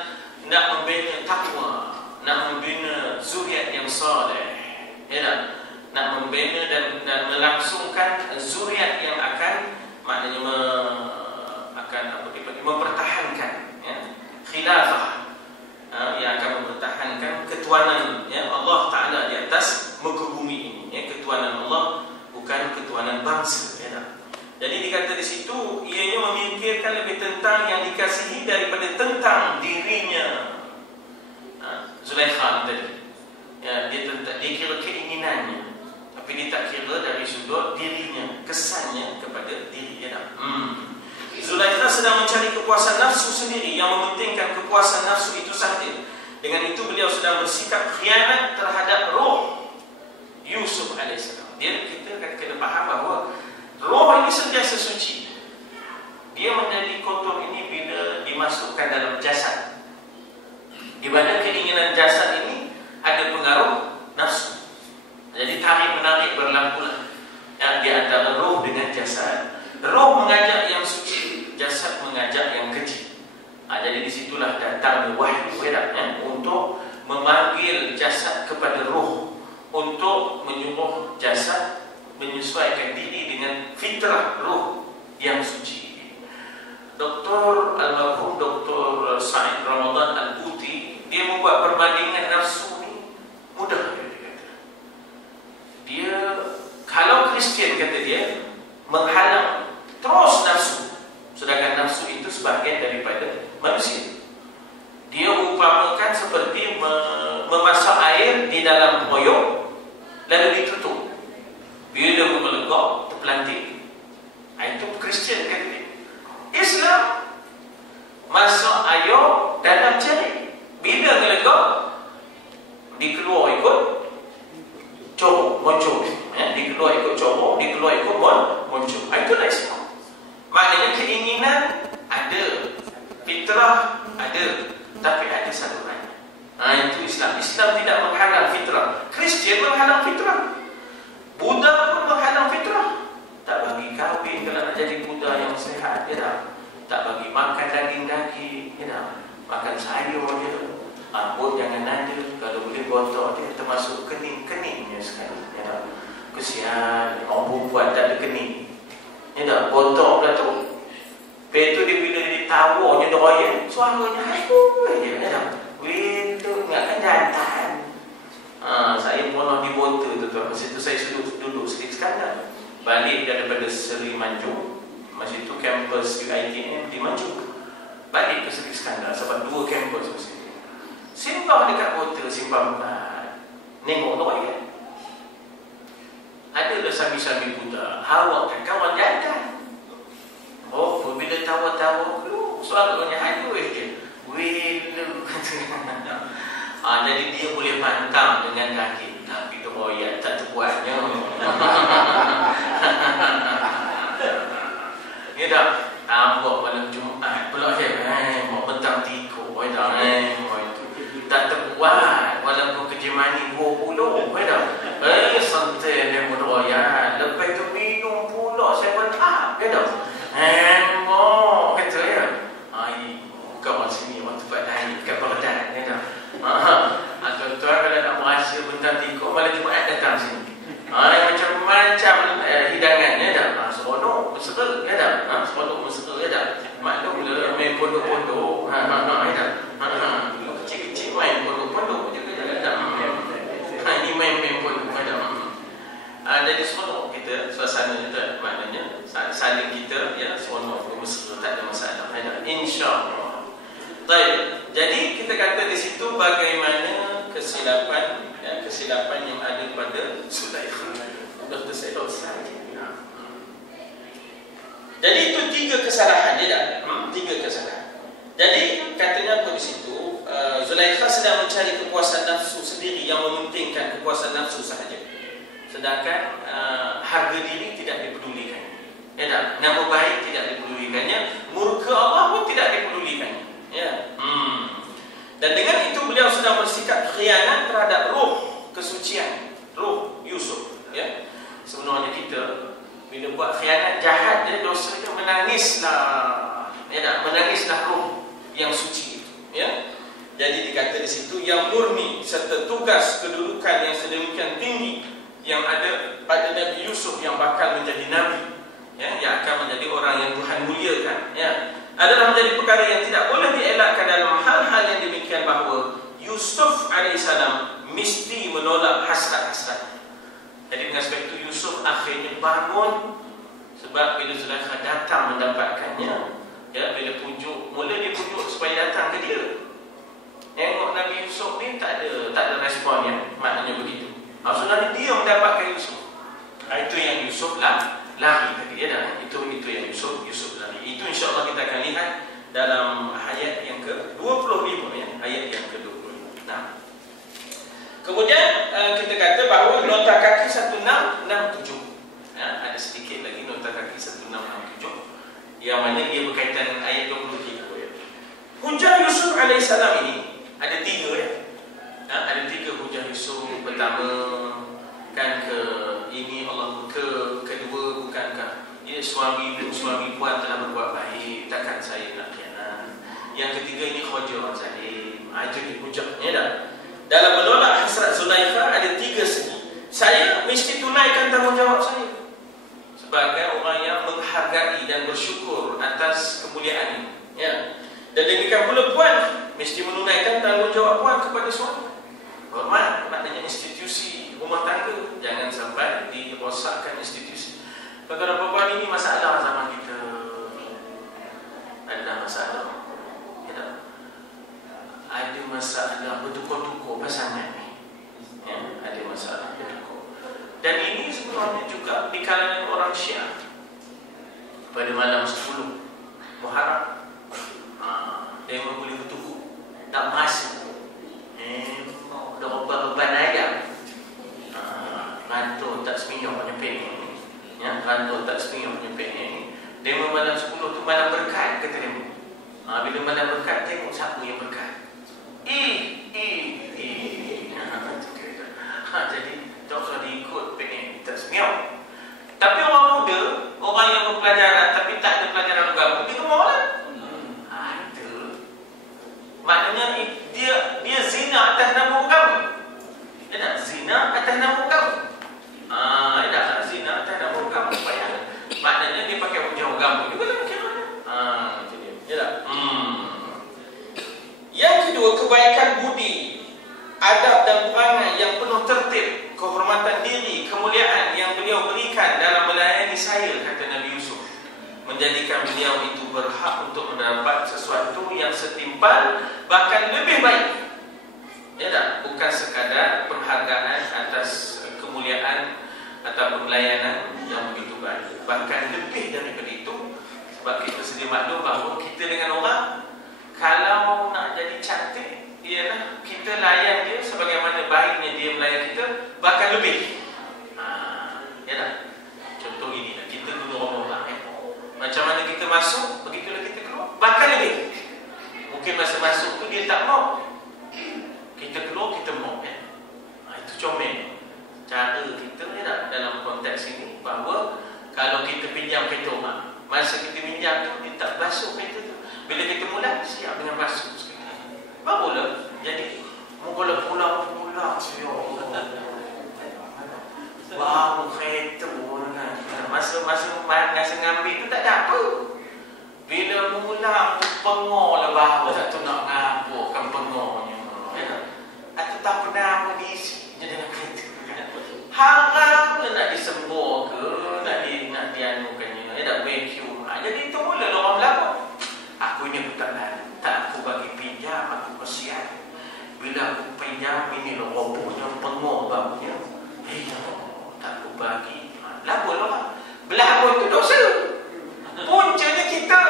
nak membina takwa, nak membina zuriat yang saleh, ya tak? Nak membina dan melangsungkan zuriat yang akan, maknanya mempertahankan, ya, khilafah, yang akan mempertahankan ketuanan, ya, Allah Ta'ala di atas muka bumi ini, ya, ketuanan Allah, bukan ketuanan bangsa, ya tak? Jadi dikata di situ, ianya memikirkan lebih tentang yang dikasihi daripada tentang dirinya. Zulaikha tadi, ya, dia kira keinginannya, tapi dia tak kira dari sudut dirinya, kesannya kepada diri, ya tak? Zulaikha sedang mencari kepuasan nafsu sendiri, yang mementingkan kepuasan nafsu itu sahaja. Dengan itu beliau sedang bersikap khianat terhadap roh Yusuf AS. Kita kena faham bahawa roh ini sentiasa suci. Dia menjadi kotor ini bila dimasukkan dalam jasad, di mana keinginan jasad ini ada pengaruh nafsu. Jadi tarik-menarik berlakulah, ya, di antara roh dengan jasad. Roh mengajak yang suci, jasad mengajak yang keji. Jadi disitulah datangnya wahyu, ya, untuk memanggil jasad kepada roh, untuk menyuruh jasad menyesuaikan diri dengan fitrah roh yang suci. Almarhum Dr. Said Ramadan Al-Buti, dia membuat perbandingan nafsu ni mudah, dia kata. Dia, kalau Kristian, kata dia, menghalang terus nafsu, sedangkan nafsu itu sebahagian daripada manusia. Dia umpamakan seperti memasak air di dalam hoyong lalu ditutup. Bila melegak, terpelanting. Itu Kristian, kata dia. Islam masak air dalam cerik. Bila melegak, dikeluar ikut corong, moncong. Dikeluar ikut corong, dikeluar ikut moncong. Itulah Islam. Maknanya keinginan ada, fitrah ada, tapi ada saluran. Itu Islam. Islam tidak menghalang fitrah. Kristian menghalang fitrah. Buddha pun menghalang fitrah. Tak bagi kahwin kalau nak jadi Buddha yang sehat, ya. Tak bagi makan daging-daging, ya. Makan sayur je. Rambut jangan ada, kalau boleh botak dia, termasuk kening-keningnya sekali, ya. Kesian, orang buat tak ada kening, ya tak, botak pula tu. Lepas tu dia bila ditawurnya doyan, suaranya aduh je, ya tak. Weh tu ingatkan jantan. Saya pernah di Bota tu, masa tu saya duduk Sri Iskandar. Balik daripada Seri Manjung, masa itu kampus UiTM di Manjung. Balik ke Sri Iskandar sebab 2 kampus masa itu. Simpang dekat Bota, simpang nengok doyan. Adalah sami-sami Buddha, awak kan kawan jantan. Oh, bila tawa-tawa suaranya hayu je. Welu. Jadi dia boleh pantang dengan kaki, tapi doyan tak terbuatnya. Ya tak? Tambah malam Jumaat pula je. Mau bentang tikus, ya tak? Tak terbuat walaupun kerja mani 20, ya tak? Santai dia berdoyan. Lepas tu minum pula 7-Up, ya tak? Mau kata, ya. Kawan sini waktu tempat lain kat Baghdad, ya tak? Tuan-tuan kalau nak merasa bentang tikus, malam Jumaat datang sini. Macam-macam hidangan, ya tak? Seronok, mesra, ya tak? Seronok, mesra, ya tak? Maklumlah main pondok-pondok, ya tak? Kecil-kecil main pondok-pondok juga, ya tak? Ini main kesilapan, ya, kesilapan yang ada pada Zulaikha. Dr. Said saja. Jadi itu 3 kesalahan dia dah. 3 kesalahan. Jadi katanya apa di situ? Zulaikha sedang mencari kepuasan nafsu sendiri yang mementingkan kepuasan nafsu sahaja. Sedangkan harga diri tidak dipedulikan. Ya tak? Nama baik tidak dipedulikannya, murka Allah pun tidak dipedulikannya. Ya. Dan dengan itu beliau sudah bersikap khianat terhadap roh kesucian, roh Yusuf. Ya. Sebenarnya kita bila buat khianat jahat dia dosa dia menangislah. Ya tak? Menangislah roh yang suci itu. Ya. Jadi dikata di situ yang murni serta tugas kedudukan yang sedemikian tinggi yang ada pada Nabi Yusuf yang bakal menjadi nabi, ya, yang akan menjadi orang yang Tuhan muliakan, ya, adalah menjadi perkara yang tidak boleh dielakkan dalam hal-hal yang demikian, bahawa Yusuf alaihissalam mesti menolak hasrat-hasrat. Jadi dengan sebab itu Yusuf akhirnya bangun, sebab bila Zulaikha datang mendapatkannya, ya, bila pujuk, mula dia pujuk supaya datang ke dia. Tengok Nabi Yusuf ni tak ada responnya, maknanya begitu. Maksudnya dia mendapatkan Yusuf. Itu yang Yusuf lah lari tadi, ya dah. Itu yang Yusuf lari. Itu insya-Allah kita akan lihat dalam ayat yang ke-25, ya, ayat yang ke-25. Nah. Kemudian kita kata bahawa nota kaki 1667. Ya, ada sedikit lagi nota kaki 1667 yang mana ia berkaitan dengan ayat 23, ya. Hujah Yusuf alaihissalam ini ada 3, ya. Ada 3 hujah Yusuf. Pertama kan ini Allah kedua bukankah ya suami puan telah berbuat baik, takkan saya nak khianat. Yang ketiga ini khawatir zalim. Itu hujahnya dah. Dalam menolak hasrat Zulaikha ada 3 segi. Saya mesti tunaikan tanggungjawab saya sebagai orang yang menghargai dan bersyukur atas kemuliaan ini, ya. Dan demikian pula puan mesti menunaikan tanggungjawab puan kepada suami. Hormat, maknanya institusi rumah tangga, jangan sampai dirosakkan institusi. Perkara perempuan ini masalah zaman kita. Ada masalah, ya, ada masalah bertukar-tukar pasangan ni, ya, ada masalah bertukar. Dan ini sebenarnya juga di kalangan orang Syiah pada malam 10 Muharram. Dia boleh bertukar, tak masuk. Dah beban ayam. Rantul tak seminggu menyepik ni, ya, rantul tak seminggu menyepik ni. Dia malam 10 tu malam berkat, kata dia. Bila malam berkat, tengok siapa yang berkat. Jadi tak usah diikut pengen tak seminggu. Tapi orang muda, orang yang berpelajaran tapi tak ada pelajaran agama, dia mau lah. Maknanya dia zina atas nama agama. Dia nak zina atas nama agama. Dia nak zina atas nama agama. Maknanya dia pakai hujah agama juga tak kira. Itu dia. Ya tak? Yang kedua, kebaikan budi, adab dan perangai yang penuh tertib, kehormatan diri, kemuliaan yang beliau berikan dalam melayani saya, kata Nabi Yusuf, menjadikan beliau itu berhak untuk mendapat sesuatu yang setimpal, bahkan lebih baik. Ya tak? Bukan sekadar penghargaan atas kemuliaan atau pelayanan yang begitu baik, bahkan lebih daripada itu. Sebab kita sedia maklum bahawa kita dengan orang, kalau nak jadi cantik, ialah kita layan dia sebagaimana baiknya dia melayan kita, bahkan lebih. Ya tak? Contoh gini lah, kita dulu orang, macam mana kita masuk, begitulah kita keluar, bahkan lebih. Mungkin masa masuk tu dia tak mau, kita keluar kita mau, ya. Itu comel cara kita, ya tak? Dalam konteks ini, bahawa kalau kita pinjam kereta orang, masa kita pinjam tu dia tak basuh kereta tu, bila kita mula siap dengan basuh sekali, barulah jadi mula pulang ya Allah, baru kereta masa ngambil tu tak ada apa. Bila mula pengor lah, baru tak tu nak ngapurkan pengornya, ya. Atau tak pernah mengisi dengan kereta, harap lah nak disembur ke, nak dianukannya, ya tak, vacuum. Jadi itu mula orang berlaku. Aku ini aku tak aku bagi pinjam, aku kesian. Bila aku pinjam ini loh, robohnya pengok babunya. Tak bagi. Labur lah. Belabur tu dosa. Puncanya kita.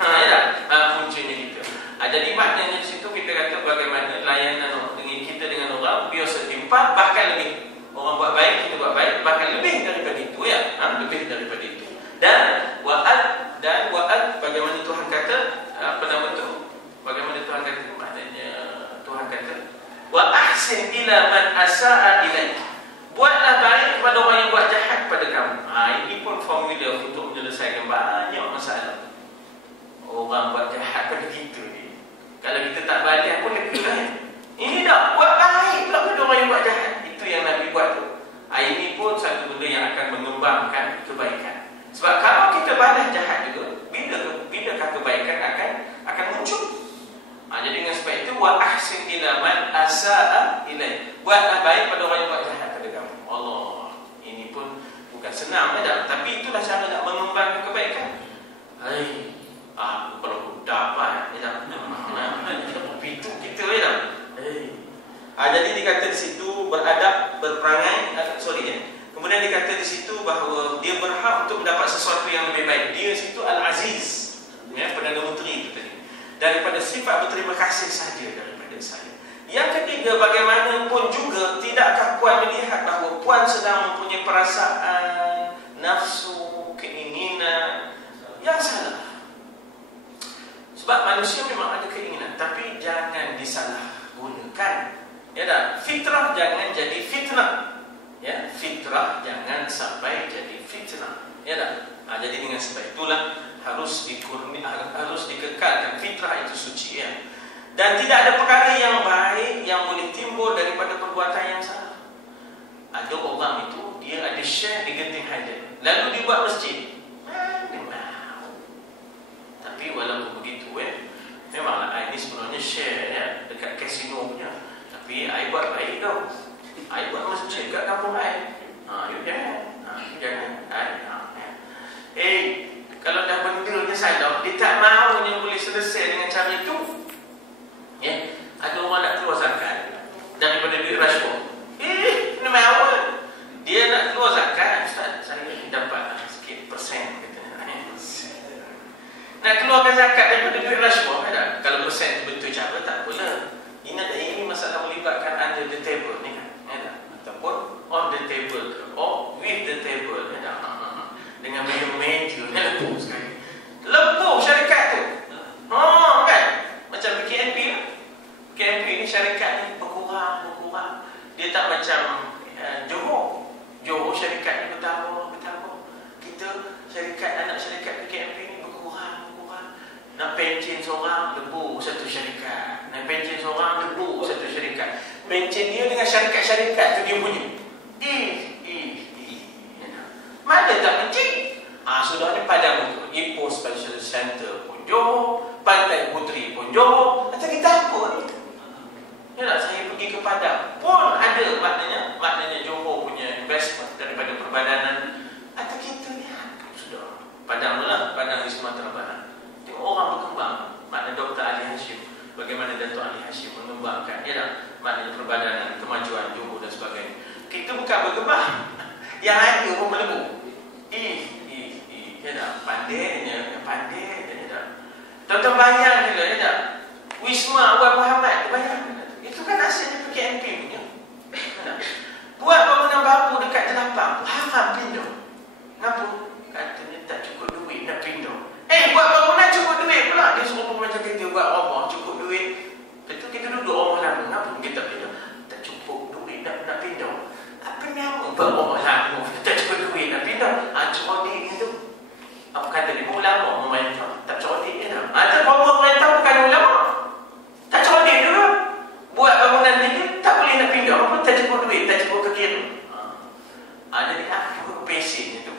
Puncanya kita. Jadi maknanya di situ kita kata bagaimana layanan dengan orang biar setimpal, bahkan lebih. Orang buat baik, kita buat baik, bahkan lebih daripada itu ya. Lebih daripada itu. Dan wa'ad bagaimana Tuhan kata, apa nama tu? Bagaimana Tuhan kata? Maknanya Tuhan kata, wa ahsin ila man asa'a ilaik. Buatlah baik kepada orang yang buat jahat pada kamu. Ini pun formula untuk menyelesaikan banyak masalah. Orang buat jahat pada kita ni. Kalau kita tak balik pun lebih lah. Ini dah buat baik pula pada orang yang buat jahat. Itu yang Nabi buat tu. Ini pun satu benda yang akan mengembangkan kebaikan. Sebab kalau kita balas jahat juga, bilakah kebaikan akan muncul. Jadi dengan sebab itu, wa ahsin ila man asa'a ilaik. Buatlah baik pada orang yang buat jahat pada kamu. Allah, ini pun bukan senang dah, tapi itulah cara nak mengembangkan kebaikan. Kalau aku dapat itu kita dah. Jadi dikata di situ beradab, berperangai, kemudian dikata di situ bahawa dia berhak untuk mendapat sesuatu yang lebih baik. Dia situ Al-Aziz, Perdana Menteri itu tadi. Daripada sifat berterima kasih saja daripada saya. Yang ketiga, bagaimanapun juga tidakkah Puan melihat bahawa Puan sedang mempunyai perasaan, nafsu, keinginan yang salah. Sebab manusia memang ada keinginan, tapi jangan disalahgunakan. Ya dah, fitrah jangan jadi fitnah. Ya, fitrah jangan sampai jadi fitnah. Ya dah. Jadi dengan sebab itulah harus dikekalkan fitrah itu suci ya. Dan tidak ada perkara yang baik yang boleh timbul daripada perbuatan yang salah. Ada orang itu dia ada share di genting hajat, lalu dia buat masjid. Tapi walaupun begitu memanglah ini sebenarnya share ya, dekat kasino punya. Tapi I buat baik tau. I buat masjid kat kampung I. Jangan. Kalau dah bendanya salah, dia tak mahu yang boleh selesai dengan cara itu. Ada orang nak keluar zakat daripada duit rasuah. Nak mahu. Dia nak keluar zakat, Ustaz, saya dapat sikit persen katanya. Nak keluarkan zakat daripada duit rasuah, kalau persen itu betul cara, tak apalah. Ini masalah melibatkan under the table ni kan, ataupun on the table or with the table dengan meja lepuh sekali. Lepuh syarikat tu. Kan? Macam KNP lah. KNP ni syarikat ni berkurang. Dia tak macam Johor syarikat ni bertambah. Kita syarikat, anak syarikat KNP ni berkurang. Nak pencen seorang, lebu satu syarikat. Nak pencen seorang, lebu satu syarikat. Pencen dia dengan syarikat-syarikat tu dia punya. Mana tak pencen? Sudah ni Padang tu, Ipoh Special Center pun Johor, Pantai Puteri pun Johor. Macam kita apa ni? Saya pergi ke Padang pun ada, maknanya Johor punya investment daripada perbadanan. Atau kita lihat sudah Padang tu lah, Padang di Sumatera Barat. Tengok orang berkembang. Maknanya Dr. Ali Hashim, bagaimana Dato' Ali Hashim mengembangkan maknanya perbadanan, kemajuan Johor dan sebagainya. Kita bukan berkembang. Yang ada pun melebu. Pandainya. Tuan-tuan bayang je lah, Wisma Awal Muhammad, bayang. Itu kan asalnya PKMP punya. Buat bangunan baru dekat Jelapang, haram pindah. Kenapa? Katanya tak cukup duit nak pindah. Buat bangunan cukup duit pula. Dia suruh macam kita buat rumah cukup duit. Betul kita duduk rumah lama. Kenapa kita pindah? Tak cukup duit nak pindah. Apa nama buat rumah lama? Tak cukup duit nak pindah. Cerdik itu. Apa kata dia? Ulama memerintah. Tak cerdik dia dah. Ada pemerintah bukan ulama. Tak cerdik juga. Buat bangunan dia tak boleh nak pindah. Apa tak cukup duit, tak cukup kekira. Jadi apa basic itu?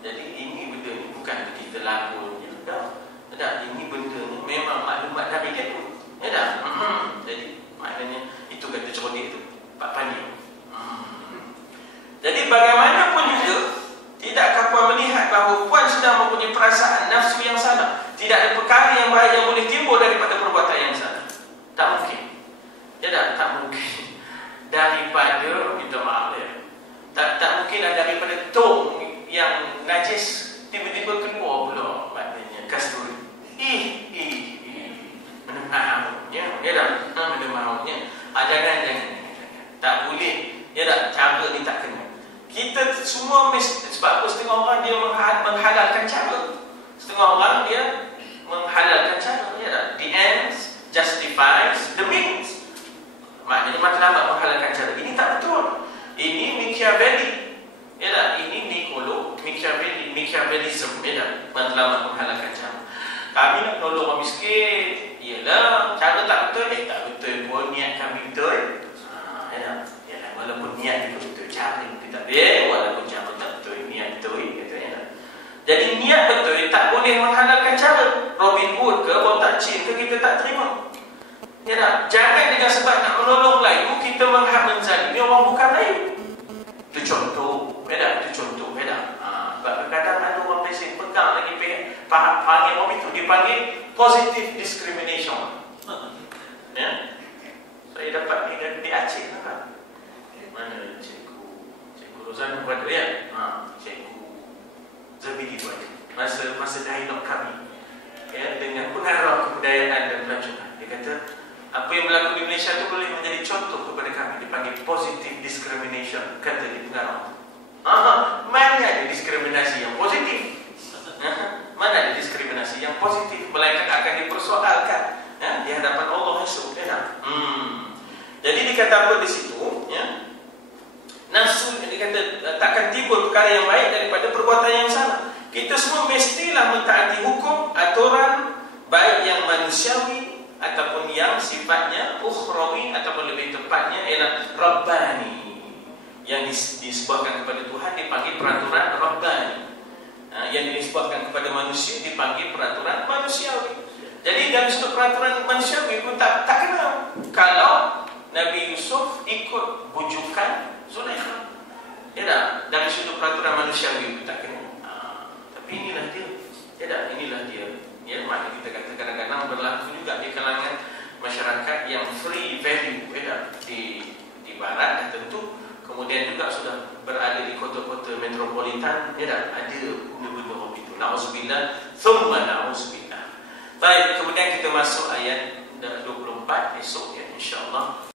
Jadi ini benda ni bukan kita lagu je dah. Ini benda ni memang maklumat Nabi dia tu. Jadi maknanya itu kata cerdik tu, Pak Panji. Jadi mungkin daripada, minta maaf ya, tak mungkinlah daripada tong yang najis tiba-tiba keluar pula maknanya kasturi. Mana mahunya, ya dah, mana mahunya. Jangan. Tak boleh, ya dah, cara ni tak kena. Kita semua sebab apa setengah orang dia menghalalkan cara, setengah orang dia menghalalkan cara, ya dah. The ends justifies the means. Maknanya matlamat menghalalkan cara. Ini tak betul. Ini Machiavelli, ya dah. Ini Machiavellism, ya dah. Matlamat menghalalkan cara. Kami nak menolong orang miskin, ialah cara tak betul. Tak betul pun, niat kami betul. Ya dah. Yalah, walaupun niat itu betul, cara itu tak betul. Walaupun cara tak betul, niat betul, ya dah. Jadi niat betul tak boleh menghalalkan cara. Robin Hood ke, Botak Chin ke, kita tak terima. Ya dah. Jangan dengan sebab nak menolong Melayu kita menzalimi orang bukan Melayu. Itu contoh, ya dah. Itu contoh, ya dah. Sebab kadang-kadang ada orang Malaysia pegang lagi panggil orang itu, dipanggil positive discrimination. Ya. Saya dapat di Aceh kan. Mana Cikgu Rozan berada ya? Cikgu Zabidi berada. Masa dialog kami, ya, dengan pengarah kebudayaan dan pelancongan, dia kata apa yang berlaku di Malaysia itu boleh menjadi contoh kepada kami. Dipanggil positive discrimination, kata di pengarah. Mana ada diskriminasi yang positif? Mana ada diskriminasi yang positif? Melainkan akan dipersoalkan, ya, di hadapan Allah esok, ya. Jadi dikata apa di situ, ya? Nafsu, dikata takkan timbul perkara yang baik daripada perbuatan yang salah. Kita semua mestilah mentaati hukum, aturan, baik yang manusiawi ataupun yang sifatnya ukhrawi, ataupun lebih tepatnya ialah rabbani. Yang disebabkan kepada Tuhan dipanggil peraturan rabbani. Yang disebabkan kepada manusia dipanggil peraturan manusiawi. Jadi dari sudut peraturan manusiawi pun tak kena kalau Nabi Yusuf ikut bujukan Zulaikha. Ya dah, dari sudut peraturan manusiawi pun tak kena. Tapi inilah dia. Ya dah, inilah dia. Ya, maknanya kita kata kadang-kadang berlaku juga di kalangan masyarakat yang free value, ya dah, di barat dan tentu kemudian juga sudah berada di kota-kota metropolitan, ya dah, ada benda-benda itu. Na'udzubillah, thumma na'udzubillah. Baik, kemudian kita masuk ayat 24 esok, ya, insya-Allah.